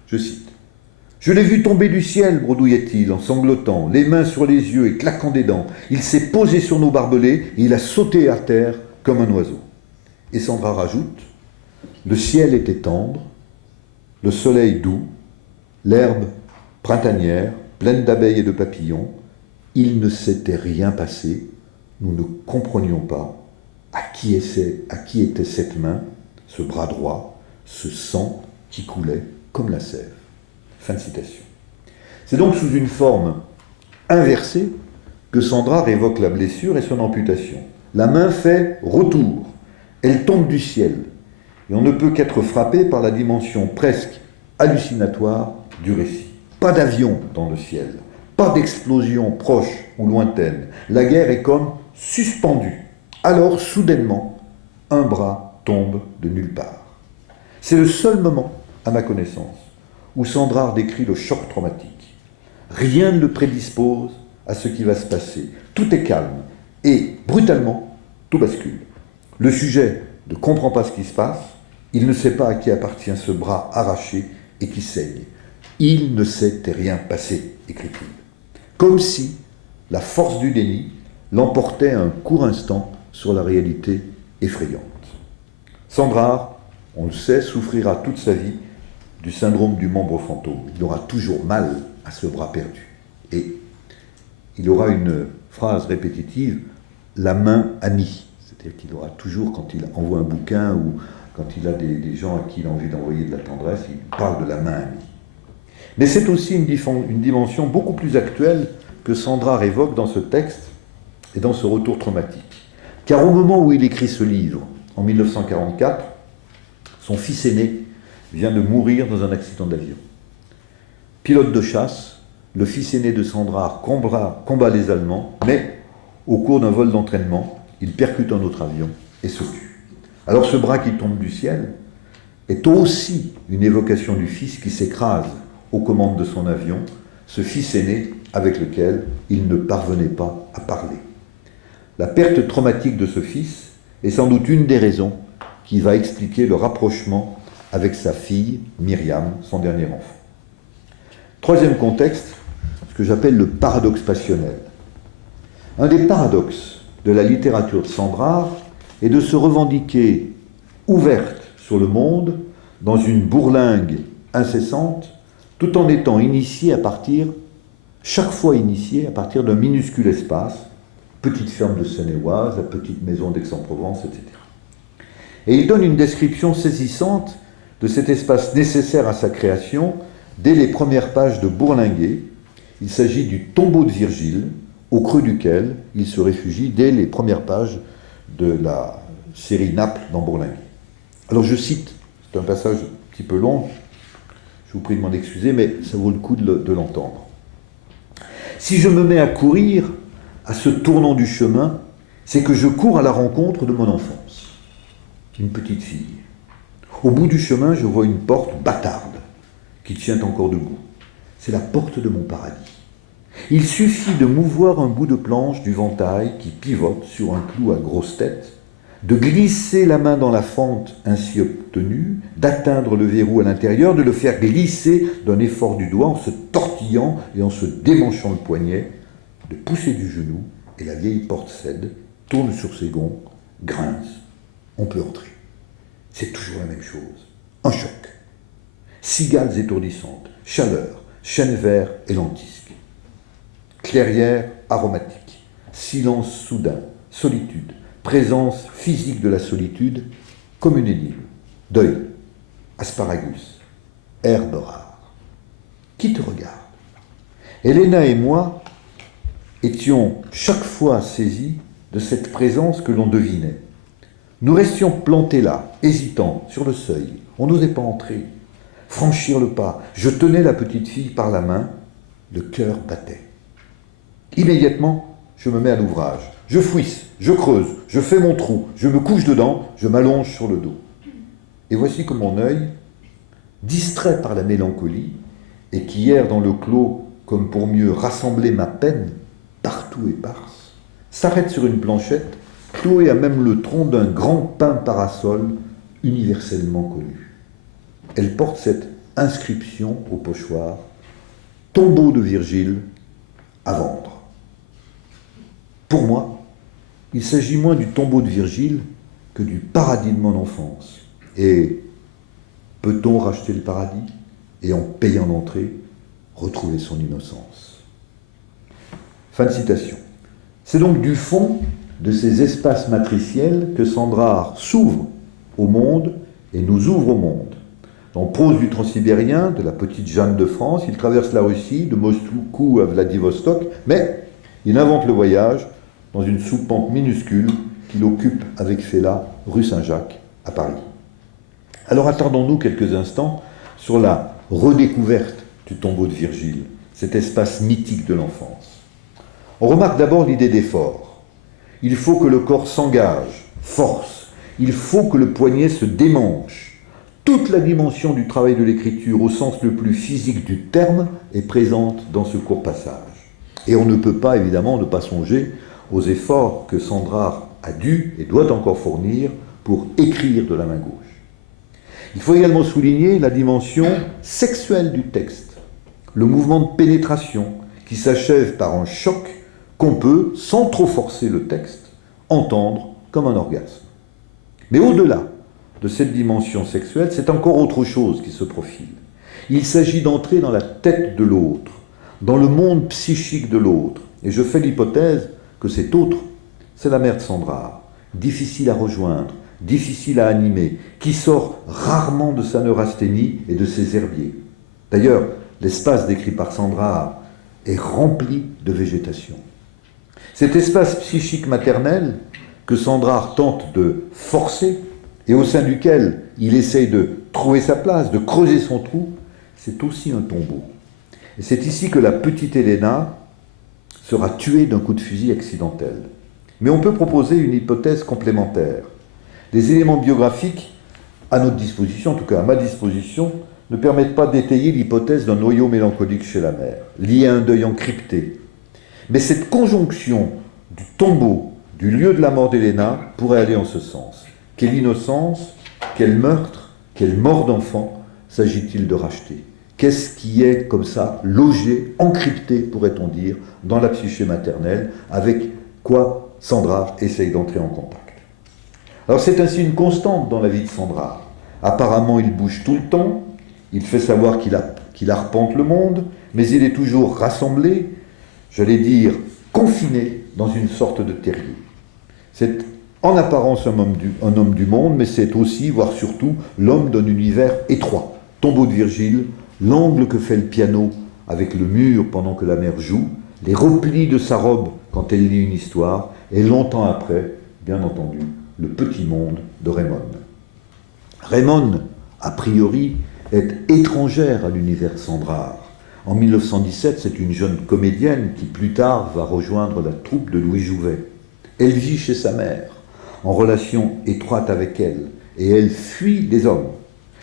Je cite. « Je l'ai vu tomber du ciel, bredouillait-il en sanglotant, les mains sur les yeux et claquant des dents. Il s'est posé sur nos barbelés et il a sauté à terre comme un oiseau. » Et Sandra rajoute, « Le ciel était tendre, le soleil doux, l'herbe printanière, pleine d'abeilles et de papillons. Il ne s'était rien passé. Nous ne comprenions pas à qui était cette main, ce bras droit, ce sang qui coulait comme la sève. » Fin de citation. C'est donc sous une forme inversée que Sandrard évoque la blessure et son amputation. La main fait retour, elle tombe du ciel, et on ne peut qu'être frappé par la dimension presque hallucinatoire du récit. Pas d'avion dans le ciel, pas d'explosion proche ou lointaine. La guerre est comme suspendue. Alors, soudainement, un bras tombe de nulle part. C'est le seul moment, à ma connaissance, où Sandrard décrit le choc traumatique. Rien ne le prédispose à ce qui va se passer. Tout est calme et, brutalement, tout bascule. Le sujet ne comprend pas ce qui se passe, il ne sait pas à qui appartient ce bras arraché et qui saigne. Il ne s'était rien passé, écrit-il. Comme si la force du déni l'emportait un court instant sur la réalité effrayante. Sandrard, on le sait, souffrira toute sa vie du syndrome du membre fantôme. Il aura toujours mal à ce bras perdu. Et il aura une phrase répétitive, la main amie. C'est-à-dire qu'il aura toujours, quand il envoie un bouquin ou quand il a des gens à qui il a envie d'envoyer de la tendresse, il parle de la main amie. Mais c'est aussi une dimension beaucoup plus actuelle que Sandrard évoque dans ce texte et dans ce retour traumatique. Car au moment où il écrit ce livre, en 1944, son fils aîné vient de mourir dans un accident d'avion. Pilote de chasse, le fils aîné de Sandrard combat les Allemands, mais au cours d'un vol d'entraînement, il percute un autre avion et se tue. Alors ce bras qui tombe du ciel est aussi une évocation du fils qui s'écrase aux commandes de son avion, ce fils aîné avec lequel il ne parvenait pas à parler. La perte traumatique de ce fils est sans doute une des raisons qui va expliquer le rapprochement avec sa fille, Myriam, son dernier enfant. Troisième contexte, ce que j'appelle le paradoxe passionnel. Un des paradoxes de la littérature de Sandrard est de se revendiquer ouverte sur le monde dans une bourlingue incessante, tout en étant chaque fois initié à partir d'un minuscule espace, petite ferme de Seine-et-Oise, la petite maison d'Aix-en-Provence, etc. Et il donne une description saisissante de cet espace nécessaire à sa création dès les premières pages de Bourlinguer. Il s'agit du tombeau de Virgile, au creux duquel il se réfugie dès les premières pages de la série Naples dans Bourlinguer. Alors je cite, c'est un passage un petit peu long, je vous prie de m'en excuser, mais ça vaut le coup de l'entendre. « Si je me mets à courir à ce tournant du chemin, c'est que je cours à la rencontre de mon enfance. Une petite fille. Au bout du chemin, je vois une porte bâtarde qui tient encore debout. C'est la porte de mon paradis. Il suffit de mouvoir un bout de planche du ventail qui pivote sur un clou à grosse tête, de glisser la main dans la fente ainsi obtenue, d'atteindre le verrou à l'intérieur, de le faire glisser d'un effort du doigt en se tortillant et en se démanchant le poignet, de pousser du genou, et la vieille porte cède, tourne sur ses gonds, grince, on peut entrer. C'est toujours la même chose. Un choc. Cigales étourdissantes, chaleur, chêne vert et lentisque. Clairière aromatique, silence soudain, solitude, présence physique de la solitude comme une énigme. Deuil, asparagus, herbe rare. Qui te regarde? Helena et moi étions chaque fois saisis de cette présence que l'on devinait. Nous restions plantés là, hésitants, sur le seuil. On n'osait pas entrer, franchir le pas. Je tenais la petite fille par la main, le cœur battait. Immédiatement, je me mets à l'ouvrage. Je fouisse, je creuse, je fais mon trou, je me couche dedans, je m'allonge sur le dos. Et voici que mon œil, distrait par la mélancolie, et qui erre dans le clos comme pour mieux rassembler ma peine, partout éparse, s'arrête sur une planchette, clouée à même le tronc d'un grand pin parasol universellement connu. Elle porte cette inscription au pochoir, « Tombeau de Virgile, à vendre ». Pour moi, il s'agit moins du tombeau de Virgile que du paradis de mon enfance. Et peut-on racheter le paradis et en payant l'entrée, retrouver son innocence? Fin de citation. C'est donc du fond de ces espaces matriciels que Sandrard s'ouvre au monde et nous ouvre au monde. Dans Prose du Transsibérien, de la petite Jeanne de France, il traverse la Russie, de Moscou à Vladivostok, mais il invente le voyage dans une soupente minuscule qu'il occupe avec Féla, rue Saint-Jacques, à Paris. Alors attendons-nous quelques instants sur la redécouverte du tombeau de Virgile, cet espace mythique de l'enfance. On remarque d'abord l'idée d'effort. Il faut que le corps s'engage, force, il faut que le poignet se démanche. Toute la dimension du travail de l'écriture, au sens le plus physique du terme, est présente dans ce court passage. Et on ne peut pas, évidemment, ne pas songer aux efforts que Sandrard a dû et doit encore fournir pour écrire de la main gauche. Il faut également souligner la dimension sexuelle du texte, le mouvement de pénétration qui s'achève par un choc qu'on peut, sans trop forcer le texte, entendre comme un orgasme. Mais au-delà de cette dimension sexuelle, c'est encore autre chose qui se profile. Il s'agit d'entrer dans la tête de l'autre, dans le monde psychique de l'autre. Et je fais l'hypothèse que cet autre, c'est la mère de Sandrard, difficile à rejoindre, difficile à animer, qui sort rarement de sa neurasthénie et de ses herbiers. D'ailleurs, l'espace décrit par Sandrard est rempli de végétation. Cet espace psychique maternel que Sandrard tente de forcer et au sein duquel il essaye de trouver sa place, de creuser son trou, c'est aussi un tombeau. Et c'est ici que la petite Helena sera tuée d'un coup de fusil accidentel. Mais on peut proposer une hypothèse complémentaire. Les éléments biographiques à notre disposition, en tout cas à ma disposition, ne permettent pas d'étayer l'hypothèse d'un noyau mélancolique chez la mère, lié à un deuil encrypté. Mais cette conjonction du tombeau, du lieu de la mort d'Helena, pourrait aller en ce sens. Quelle innocence, quel meurtre, quelle mort d'enfant s'agit-il de racheter? Qu'est-ce qui est comme ça, logé, encrypté, pourrait-on dire, dans la psyché maternelle, avec quoi Sandrard essaye d'entrer en contact? Alors c'est ainsi une constante dans la vie de Sandrard. Apparemment, il bouge tout le temps, il fait savoir qu'il arpente le monde, mais il est toujours rassemblé, j'allais dire confiné, dans une sorte de terrier. C'est en apparence un homme du monde, mais c'est aussi, voire surtout, l'homme d'un univers étroit. Tombeau de Virgile, l'angle que fait le piano avec le mur pendant que la mère joue, les replis de sa robe quand elle lit une histoire, et longtemps après, bien entendu, le petit monde de Raymond. Raymond, a priori, est étrangère à l'univers Sandrard. En 1917, c'est une jeune comédienne qui plus tard va rejoindre la troupe de Louis Jouvet. Elle vit chez sa mère, en relation étroite avec elle, et elle fuit les hommes.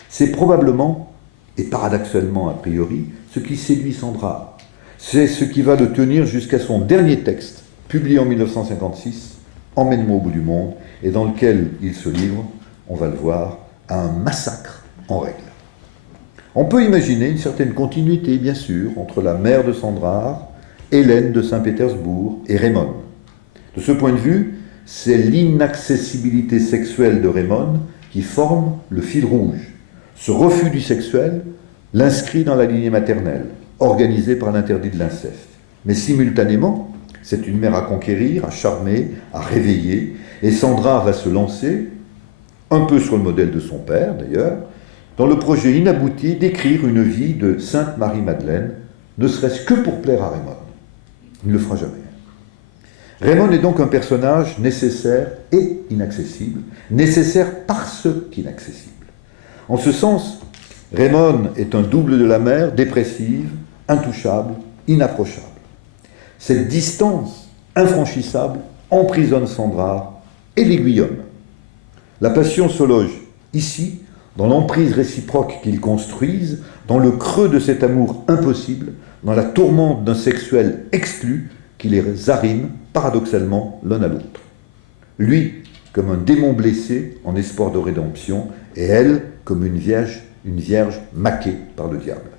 C'est probablement, et paradoxalement a priori, ce qui séduit Sandrard. C'est ce qui va le tenir jusqu'à son dernier texte, publié en 1956, Emmène-moi au bout du monde, et dans lequel il se livre, on va le voir, à un massacre en règle. On peut imaginer une certaine continuité, bien sûr, entre la mère de Sandrard, Hélène de Saint-Pétersbourg et Raymond. De ce point de vue, c'est l'inaccessibilité sexuelle de Raymond qui forme le fil rouge. Ce refus du sexuel l'inscrit dans la lignée maternelle, organisée par l'interdit de l'inceste. Mais simultanément, c'est une mère à conquérir, à charmer, à réveiller, et Sandrard va se lancer, un peu sur le modèle de son père d'ailleurs, dans le projet inabouti d'écrire une vie de Sainte Marie-Madeleine, ne serait-ce que pour plaire à Raymond. Il ne le fera jamais. Raymond est donc un personnage nécessaire et inaccessible, nécessaire parce qu'inaccessible. En ce sens, Raymond est un double de la mère, dépressive, intouchable, inapprochable. Cette distance infranchissable emprisonne Sandrard et l'aiguillonne. La passion se loge ici, dans l'emprise réciproque qu'ils construisent, dans le creux de cet amour impossible, dans la tourmente d'un sexuel exclu qui les arrime paradoxalement l'un à l'autre. Lui, comme un démon blessé en espoir de rédemption, et elle, comme une vierge maquée par le diable.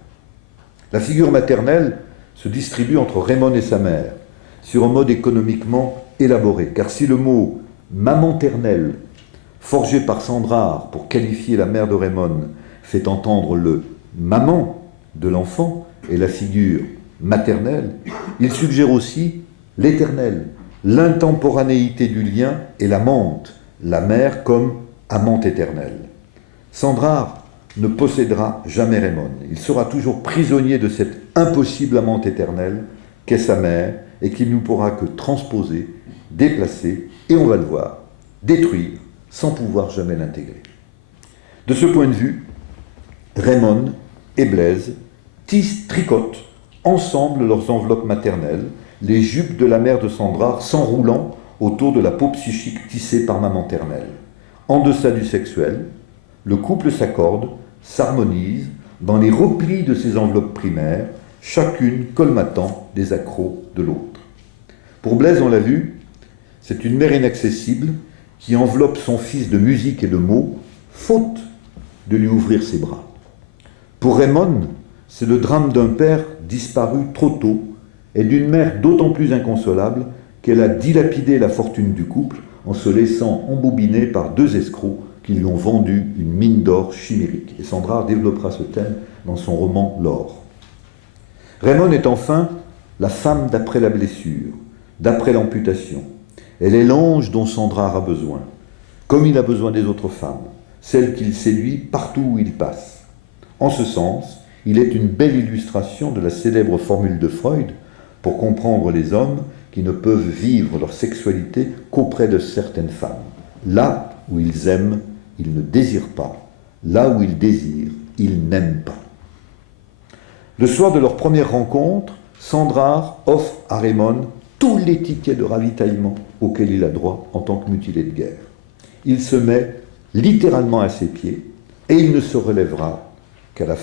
La figure maternelle se distribue entre Raymond et sa mère, sur un mode économiquement élaboré, car si le mot « maman-ternelle » forgé par Sandrard pour qualifier la mère de Raymond fait entendre le « maman » de l'enfant et la figure maternelle, il suggère aussi l'éternel, l'intemporanéité du lien et l'amante, la mère comme amante éternelle. Sandrard ne possédera jamais Raymond. Il sera toujours prisonnier de cette impossible amante éternelle qu'est sa mère et qu'il ne pourra que transposer, déplacer et, on va le voir, détruire sans pouvoir jamais l'intégrer. De ce point de vue, Raymond et Blaise tricotent ensemble leurs enveloppes maternelles, les jupes de la mère de Sandrard s'enroulant autour de la peau psychique tissée par maman ternelle. En deçà du sexuel, le couple s'accorde, s'harmonise dans les replis de ces enveloppes primaires, chacune colmatant des accros de l'autre. Pour Blaise, on l'a vu, c'est une mère inaccessible qui enveloppe son fils de musique et de mots, faute de lui ouvrir ses bras. Pour Raymond, c'est le drame d'un père disparu trop tôt et d'une mère d'autant plus inconsolable qu'elle a dilapidé la fortune du couple en se laissant embobiner par deux escrocs qui lui ont vendu une mine d'or chimérique. Et Sandrard développera ce thème dans son roman L'or. Raymond est enfin la femme d'après la blessure, d'après l'amputation. Elle est l'ange dont Sandrard a besoin, comme il a besoin des autres femmes, celles qu'il séduit partout où il passe. En ce sens, il est une belle illustration de la célèbre formule de Freud pour comprendre les hommes qui ne peuvent vivre leur sexualité qu'auprès de certaines femmes. Là où ils aiment, ils ne désirent pas. Là où ils désirent, ils n'aiment pas. Le soir de leur première rencontre, Sandrard offre à Raymond tous les tickets de ravitaillement auxquels il a droit en tant que mutilé de guerre. Il se met littéralement à ses pieds et il ne se relèvera qu'à la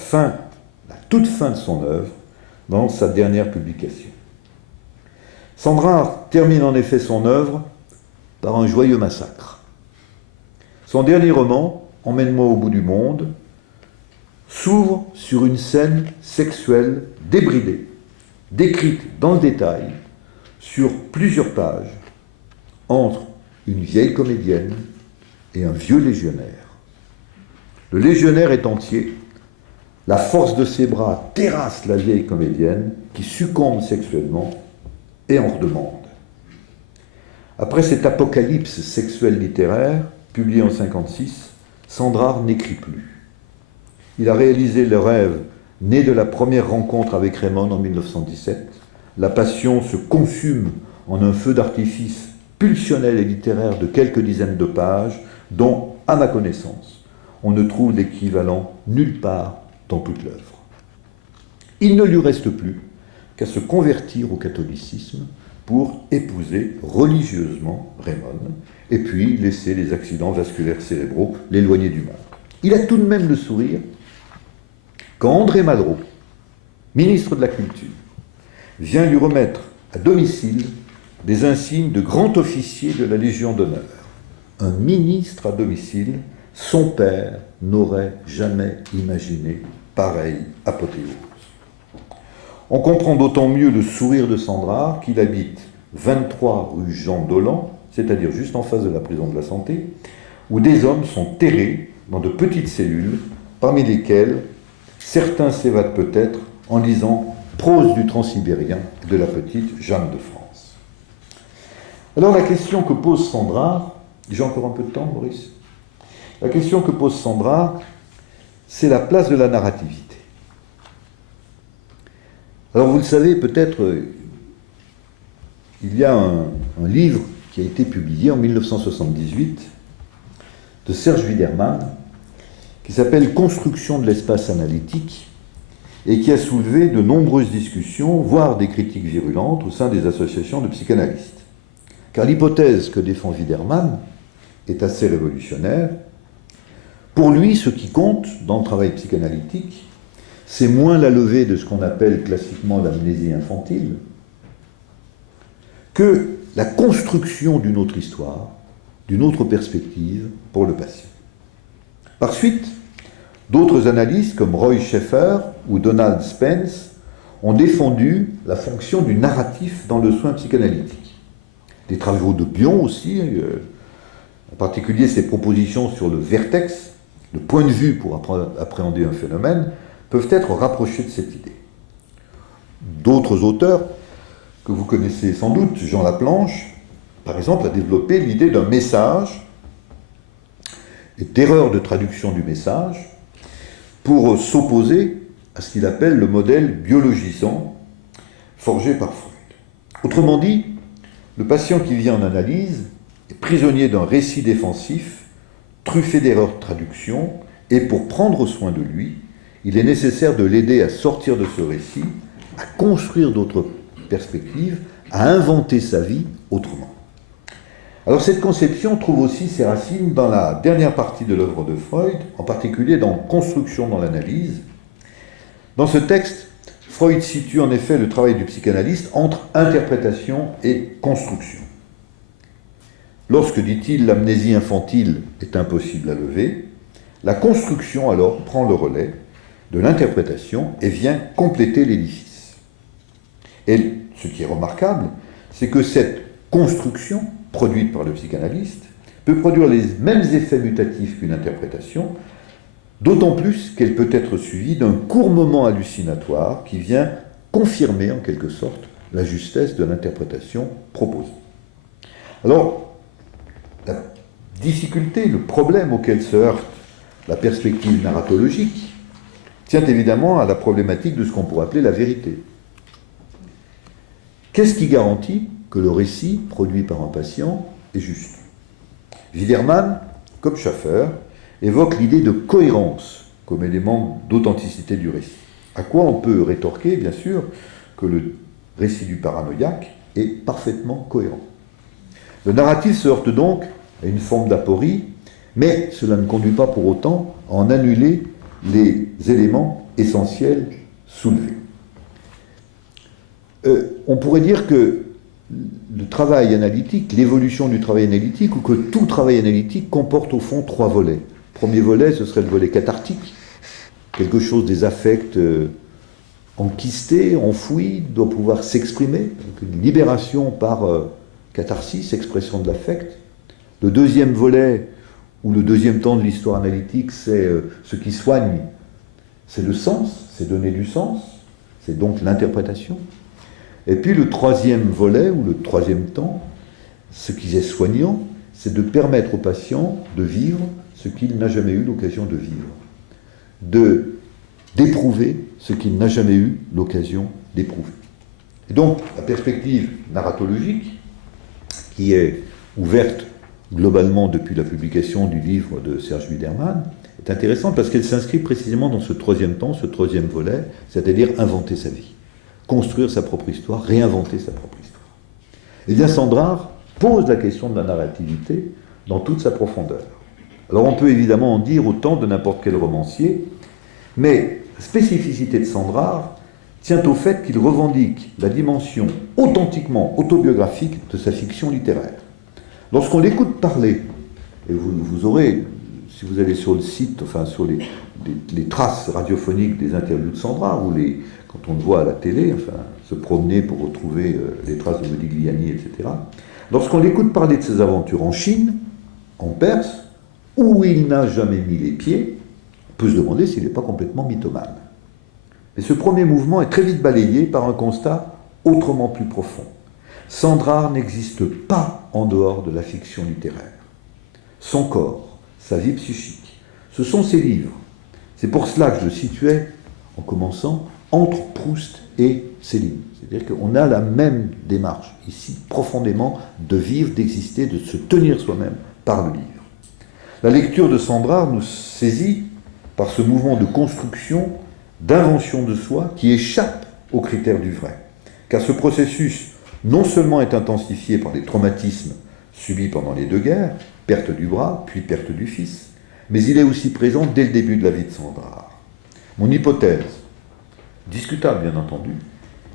toute fin de son œuvre, dans sa dernière publication. Sandrard termine en effet son œuvre par un joyeux massacre. Son dernier roman, Emmène-moi au bout du monde, s'ouvre sur une scène sexuelle débridée, décrite dans le détail, sur plusieurs pages, entre une vieille comédienne et un vieux légionnaire. Le légionnaire est entier, la force de ses bras terrasse la vieille comédienne qui succombe sexuellement et en redemande. Après cet apocalypse sexuel littéraire, publié en 1956, Sandrard n'écrit plus. Il a réalisé le rêve né de la première rencontre avec Raymond en 1917. La passion se consume en un feu d'artifice pulsionnel et littéraire de quelques dizaines de pages, dont, à ma connaissance, on ne trouve l'équivalent nulle part dans toute l'œuvre. Il ne lui reste plus qu'à se convertir au catholicisme pour épouser religieusement Raymond et puis laisser les accidents vasculaires cérébraux l'éloigner du monde. Il a tout de même le sourire quand André Malraux, ministre de la Culture, vient lui remettre à domicile des insignes de grand officier de la Légion d'honneur. Un ministre à domicile, son père n'aurait jamais imaginé pareille apothéose. On comprend d'autant mieux le sourire de Sandrard qu'il habite 23 rue Jean Dolent, c'est-à-dire juste en face de la prison de la Santé, où des hommes sont terrés dans de petites cellules, parmi lesquelles certains s'évadent peut-être en lisant Prose du Transsibérien de la petite Jeanne de France. Alors la question que pose Sandrard, j'ai encore un peu de temps, Maurice? La question que pose Sandrard, c'est la place de la narrativité. Alors vous le savez peut-être, il y a un livre qui a été publié en 1978 de Serge Widerman qui s'appelle « Construction de l'espace analytique » et qui a soulevé de nombreuses discussions, voire des critiques virulentes au sein des associations de psychanalystes. Car l'hypothèse que défend Widerman est assez révolutionnaire. Pour lui, ce qui compte dans le travail psychanalytique, c'est moins la levée de ce qu'on appelle classiquement l'amnésie infantile que la construction d'une autre histoire, d'une autre perspective pour le patient. Par suite, d'autres analystes comme Roy Schaeffer ou Donald Spence ont défendu la fonction du narratif dans le soin psychanalytique. Des travaux de Bion aussi, en particulier ses propositions sur le vertex, le point de vue pour appréhender un phénomène, peuvent être rapprochés de cette idée. D'autres auteurs, que vous connaissez sans doute, Jean Laplanche, par exemple, a développé l'idée d'un message et d'erreur de traduction du message pour s'opposer à ce qu'il appelle le modèle biologisant forgé par Freud. Autrement dit, le patient qui vient en analyse est prisonnier d'un récit défensif truffé d'erreurs de traduction, et pour prendre soin de lui, il est nécessaire de l'aider à sortir de ce récit, à construire d'autres perspectives, à inventer sa vie autrement. Alors cette conception trouve aussi ses racines dans la dernière partie de l'œuvre de Freud, en particulier dans Construction dans l'analyse. Dans ce texte, Freud situe en effet le travail du psychanalyste entre interprétation et construction. Lorsque, dit-il, l'amnésie infantile est impossible à lever, la construction alors prend le relais de l'interprétation et vient compléter l'édifice. Et ce qui est remarquable, c'est que cette construction produite par le psychanalyste peut produire les mêmes effets mutatifs qu'une interprétation, d'autant plus qu'elle peut être suivie d'un court moment hallucinatoire qui vient confirmer en quelque sorte la justesse de l'interprétation proposée. Alors, la difficulté, le problème auquel se heurte la perspective narratologique tient évidemment à la problématique de ce qu'on pourrait appeler la vérité. Qu'est-ce qui garantit que le récit produit par un patient est juste? Widerman, comme Schaeffer, évoque l'idée de cohérence comme élément d'authenticité du récit. À quoi on peut rétorquer, bien sûr, que le récit du paranoïaque est parfaitement cohérent. Le narratif se heurte donc à une forme d'aporie, mais cela ne conduit pas pour autant à en annuler les éléments essentiels soulevés. On pourrait dire que le travail analytique, l'évolution du travail analytique, ou que tout travail analytique comporte au fond trois volets. Le premier volet, ce serait le volet cathartique, quelque chose des affects enquistés, enfouis, doit pouvoir s'exprimer, donc une libération par catharsis, expression de l'affect. Le deuxième volet, ou le deuxième temps de l'histoire analytique, c'est ce qui soigne, c'est le sens, c'est donner du sens, c'est donc l'interprétation. Et puis le troisième volet, ou le troisième temps, ce qui est soignant, c'est de permettre au patient de vivre ce qu'il n'a jamais eu l'occasion de vivre, d'éprouver ce qu'il n'a jamais eu l'occasion d'éprouver. Et donc, la perspective narratologique, qui est ouverte globalement depuis la publication du livre de Serge Widerman, est intéressante parce qu'elle s'inscrit précisément dans ce troisième temps, ce troisième volet, c'est-à-dire inventer sa vie, construire sa propre histoire, réinventer sa propre histoire. Eh bien, Sandrard pose la question de la narrativité dans toute sa profondeur. Alors, on peut évidemment en dire autant de n'importe quel romancier, mais la spécificité de Sandrard tient au fait qu'il revendique la dimension authentiquement autobiographique de sa fiction littéraire. Lorsqu'on l'écoute parler, et vous aurez, si vous allez sur le site, enfin sur les traces radiophoniques des interviews de Sandrard, ou quand on le voit à la télé, enfin, se promener pour retrouver les traces de Modigliani, etc. Lorsqu'on l'écoute parler de ses aventures en Chine, en Perse, où il n'a jamais mis les pieds, on peut se demander s'il n'est pas complètement mythomane. Mais ce premier mouvement est très vite balayé par un constat autrement plus profond. Sandrard n'existe pas en dehors de la fiction littéraire. Son corps, sa vie psychique, ce sont ses livres. C'est pour cela que je le situais, en commençant, entre Proust et Céline. C'est-à-dire qu'on a la même démarche ici, profondément, de vivre, d'exister, de se tenir soi-même par le livre. La lecture de Sandrard nous saisit par ce mouvement de construction, d'invention de soi qui échappe aux critères du vrai. Car ce processus, non seulement est intensifié par les traumatismes subis pendant les deux guerres, perte du bras, puis perte du fils, mais il est aussi présent dès le début de la vie de Sandrard. Mon hypothèse, discutable bien entendu,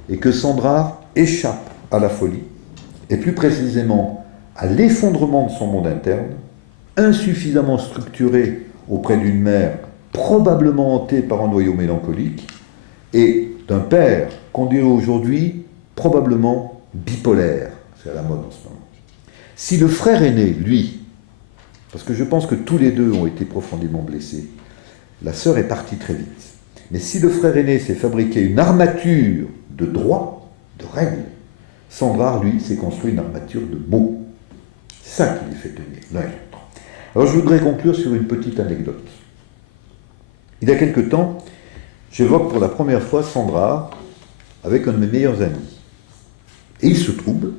est que Sandrard échappe à la folie, et plus précisément à l'effondrement de son monde interne, insuffisamment structuré auprès d'une mère probablement hantée par un noyau mélancolique, et d'un père qu'on dirait aujourd'hui probablement bipolaire. C'est à la mode en ce moment. Si le frère aîné, lui, parce que je pense que tous les deux ont été profondément blessés, la sœur est partie très vite. Mais si le frère aîné s'est fabriqué une armature de droit, de règles, Sandrard, lui, s'est construit une armature de mots. C'est ça qui les fait tenir, l'un et l'autre. Alors je voudrais conclure sur une petite anecdote. Il y a quelque temps, j'évoque pour la première fois Sandrard avec un de mes meilleurs amis. Et il se trouble,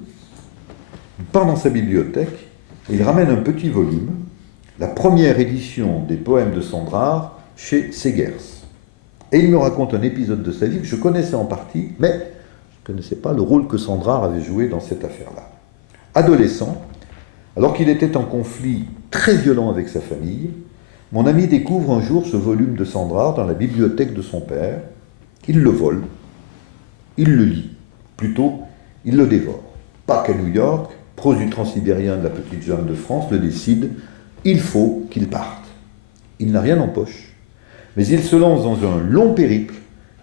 il part dans sa bibliothèque, et il ramène un petit volume, la première édition des poèmes de Sandrard chez Segers. Et il me raconte un épisode de sa vie que je connaissais en partie, mais je ne connaissais pas le rôle que Sandrard avait joué dans cette affaire-là. Adolescent, alors qu'il était en conflit très violent avec sa famille, mon ami découvre un jour ce volume de Sandrard dans la bibliothèque de son père. Il le vole, il le lit, plutôt, il le dévore. Pas qu'à New York, proche du transsibérien de la petite Jeanne de France, le décide, il faut qu'il parte. Il n'a rien en poche, mais il se lance dans un long périple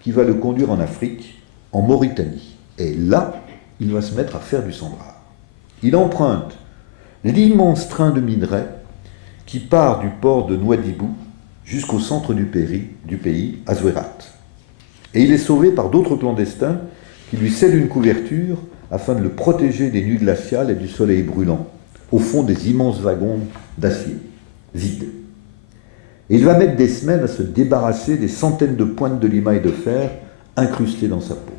qui va le conduire en Afrique, en Mauritanie. Et là, il va se mettre à faire du Sandrard. Il emprunte l'immense train de minerais qui part du port de Nouadhibou jusqu'au centre du pays, à Zouérat. Et il est sauvé par d'autres clandestins qui lui cèdent une couverture afin de le protéger des nuits glaciales et du soleil brûlant, au fond des immenses wagons d'acier, vides. Et il va mettre des semaines à se débarrasser des centaines de pointes de limaille de fer incrustées dans sa peau.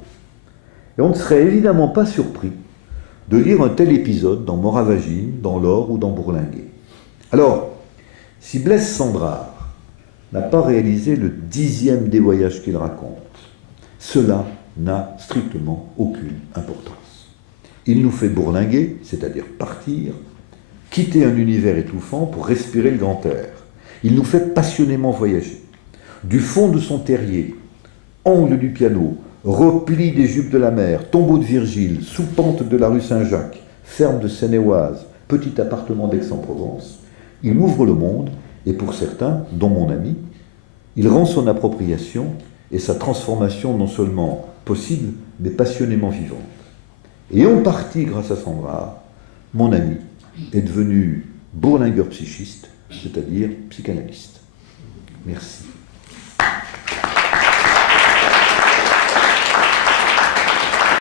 Et on ne serait évidemment pas surpris de lire un tel épisode dans Moravagine, dans l'Or ou dans Bourlinguer. Alors, si Blaise Sandrard n'a pas réalisé le 10e des voyages qu'il raconte, cela n'a strictement aucune importance. Il nous fait bourlinguer, c'est-à-dire partir, quitter un univers étouffant pour respirer le grand air. Il nous fait passionnément voyager. Du fond de son terrier, angle du piano, repli des jupes de la mer, tombeau de Virgile, sous-pente de la rue Saint-Jacques, ferme de Seine-et-Oise, petit appartement d'Aix-en-Provence, il ouvre le monde, et pour certains, dont mon ami, il rend son appropriation et sa transformation non seulement possible, mais passionnément vivante. Et en partie grâce à Sandrard, mon ami est devenu bourlingueur psychiste, c'est-à-dire psychanalyste. Merci.